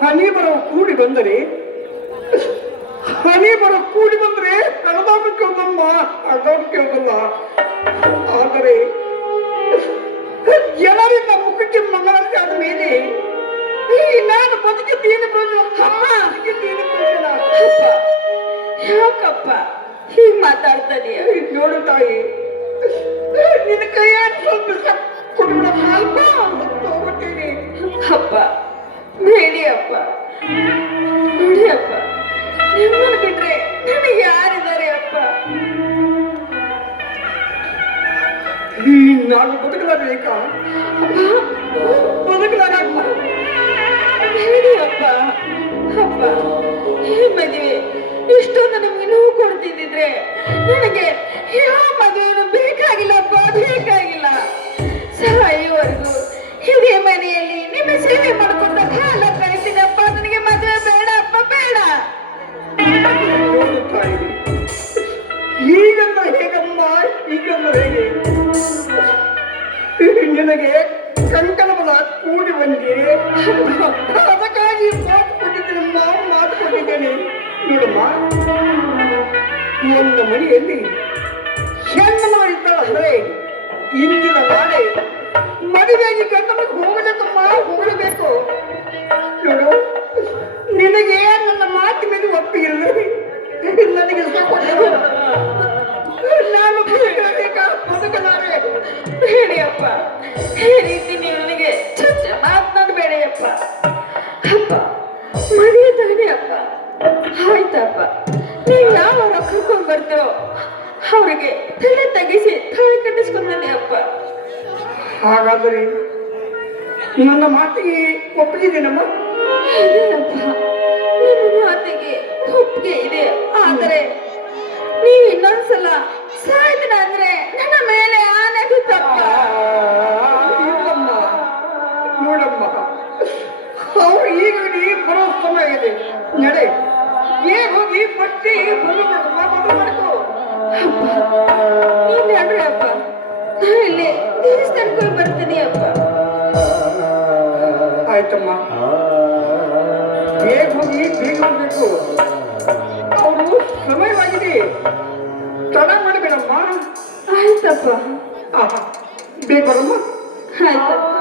ಹನಿ ಬರೋ ಕೂಡಿ ಬಂದರೆ ಕಳೆದವ್ರು ಕೇಳ್ದಮ್ಮ, ಅಡವ್ರು ಕೇಳ್ದಲ್ಲ. ಆದರೆ ಜನರಿಂದ ಮುಖಕ್ಕೆ ಮಂಗಳಾರತಿ ಆದ ಮೇಲೆ ನಾನು ಬದುಕಿದ್ದೇನೆ ಯಾಕಪ್ಪ ಹೀಗೆ ಮಾತಾಡ್ತಾನೆ? ನೋಡು ತಾಯಿ, ನಿನ್ನ ಕೈಯಾಗ ಸ್ವಲ್ಪ ಹೋಗ್ಬಿಟ್ಟೀನಿ. ಅಪ್ಪ, ಬೇಡಿ ಅಪ್ಪ. ನೋಡಿ ಅಪ್ಪ, ನಿಮ್ಮನ್ನು ಬಿಟ್ರೆ ನನಗೆ ಯಾರಿದ್ದಾರೆ ಅಪ್ಪ? ನಾನು ಬದುಕಲಾಗಬೇಕಾ? ಬದುಕಲಾಗಮ್ಮ. ಬೇಡಿ ಅಪ್ಪ. ಅಪ್ಪ, ಈ ಮದುವೆ ಇಷ್ಟೊಂದು ನಿಮ್ಗೆ ನೋವು ಕೊಡ್ತಿದ್ದಿದ್ರೆ ನನಗೆ ಯಾವ ಮದುವೆನೂ ಬೇಕಾಗಿಲ್ಲಪ್ಪ, ಬೇಕಾಗಿಲ್ಲ. ಸಾಯುವವರೆಗೂ ಇದೇ ಮನೆಯಲ್ಲಿ ನಿಮ್ಮ ಸೇವೆ ಮಾಡ್ಕೊಂಡ ಕಾಲ ಕಳಿತೀನಪ್ಪ. ನನಗೆ ಮದುವೆ ಬೇಡ ಅಪ್ಪ, ಬೇಡ. ಈಗಂದ್ರೆ ಹೇಗಮ್ಮ, ಈಗಂದ್ರೆ ಹೇಗೆ? ನಿನಗೆ ಕಂಕಣಬಲ ಕೂಡಿ ಬಂದಿ, ಅದಕ್ಕಾಗಿ ಮಾತು ಕೊಟ್ಟಿದ್ದೇನೆ. ನೋಡಮ್ಮ, ಒಂದು ಮನೆಯಲ್ಲಿ ಹೆಣ್ಣು ಇದ್ದಾಳೆ, ಇಂದಿನ ನಾಳೆ ಮದುವೆಯಾಗಿ ಗಂಡನಿಗೆ ಹೋಗಲೇಬೇಕು. ನೋಡು, ನಿನಗೆ ನನ್ನ ಮಾತಿ ಮೇಲೆ ಒಪ್ಪಿಗಿಲ್ಲ. ನನಗೆ ನಾನು ಬದುಕಲಾರೆ. ಬೇಡಿ ಅಪ್ಪ, ಈ ರೀತಿ ನೀವು ನನಗೆ ಚುಚ್ಚ ಮಾತನಾಡಬೇಡಿ ಅಪ್ಪ. ಅಪ್ಪ, ಮದುವೆ ತಾನೇ ಅಪ್ಪ. ಆಯ್ತಪ್ಪ, ನೀವು ಯಾವ ಕರ್ಕೊಂಡು ಬರ್ತೀರೋ ಅವ್ರಿಗೆ ತಲೆ ತಗ್ಗಿಸಿ ತಾಳಿ ಕಟ್ಟಿಸ್ಕೊಂಡೇ ಅಪ್ಪ. ಹಾಗಾದರೆ ನನ್ನ ಮಾತಿಗೆ ಒಪ್ಪಿಗಿದ್ದೀನಮ್ಮ? ಇದೆ ಅಪ್ಪ, ನಿಮ್ಮ ಮಾತಿಗೆ ಒಪ್ಪಿಗೆ ಇದೆ. ಆದರೆ ನೀವು ಇನ್ನೊಂದ್ಸಲ ಸಾಯ್ತೀನ ಅಂದ್ರೆ ನನ್ನ ಮೇಲೆ ಆನೆ ಬಿತ್ತಪ್ಪ. ಅವ್ರು ಈಗ ಬರೋ ಸಮಯ ಇದೆ. ನಡೆ ಬೇಗ ಹೋಗಿ ಪಟ್ಟಿ ಬದಲು ಮಾಡ್ಕೋ. ನೀನ್ ನಡ್ರಿ ಅಪ್ಪ, ಇಲ್ಲಿ ದೇವಸ್ಥಾನಕ್ಕೆ ಬರ್ತೀನಿ ಅಪ್ಪ. ಆಯ್ತಮ್ಮ, ಬೇಗ ಹೋಗಿ ಬೇಗ ಹೋಗ್ಬೇಕು. ಅವರು ಸಮಯವಾಗಿದೆ, ತಡ ಮಾಡಬೇಡಮ್ಮ. ಆಯ್ತಪ್ಪ, ಬೇಗ ಬರಮ್ಮ. ಆಯ್ತಪ್ಪ.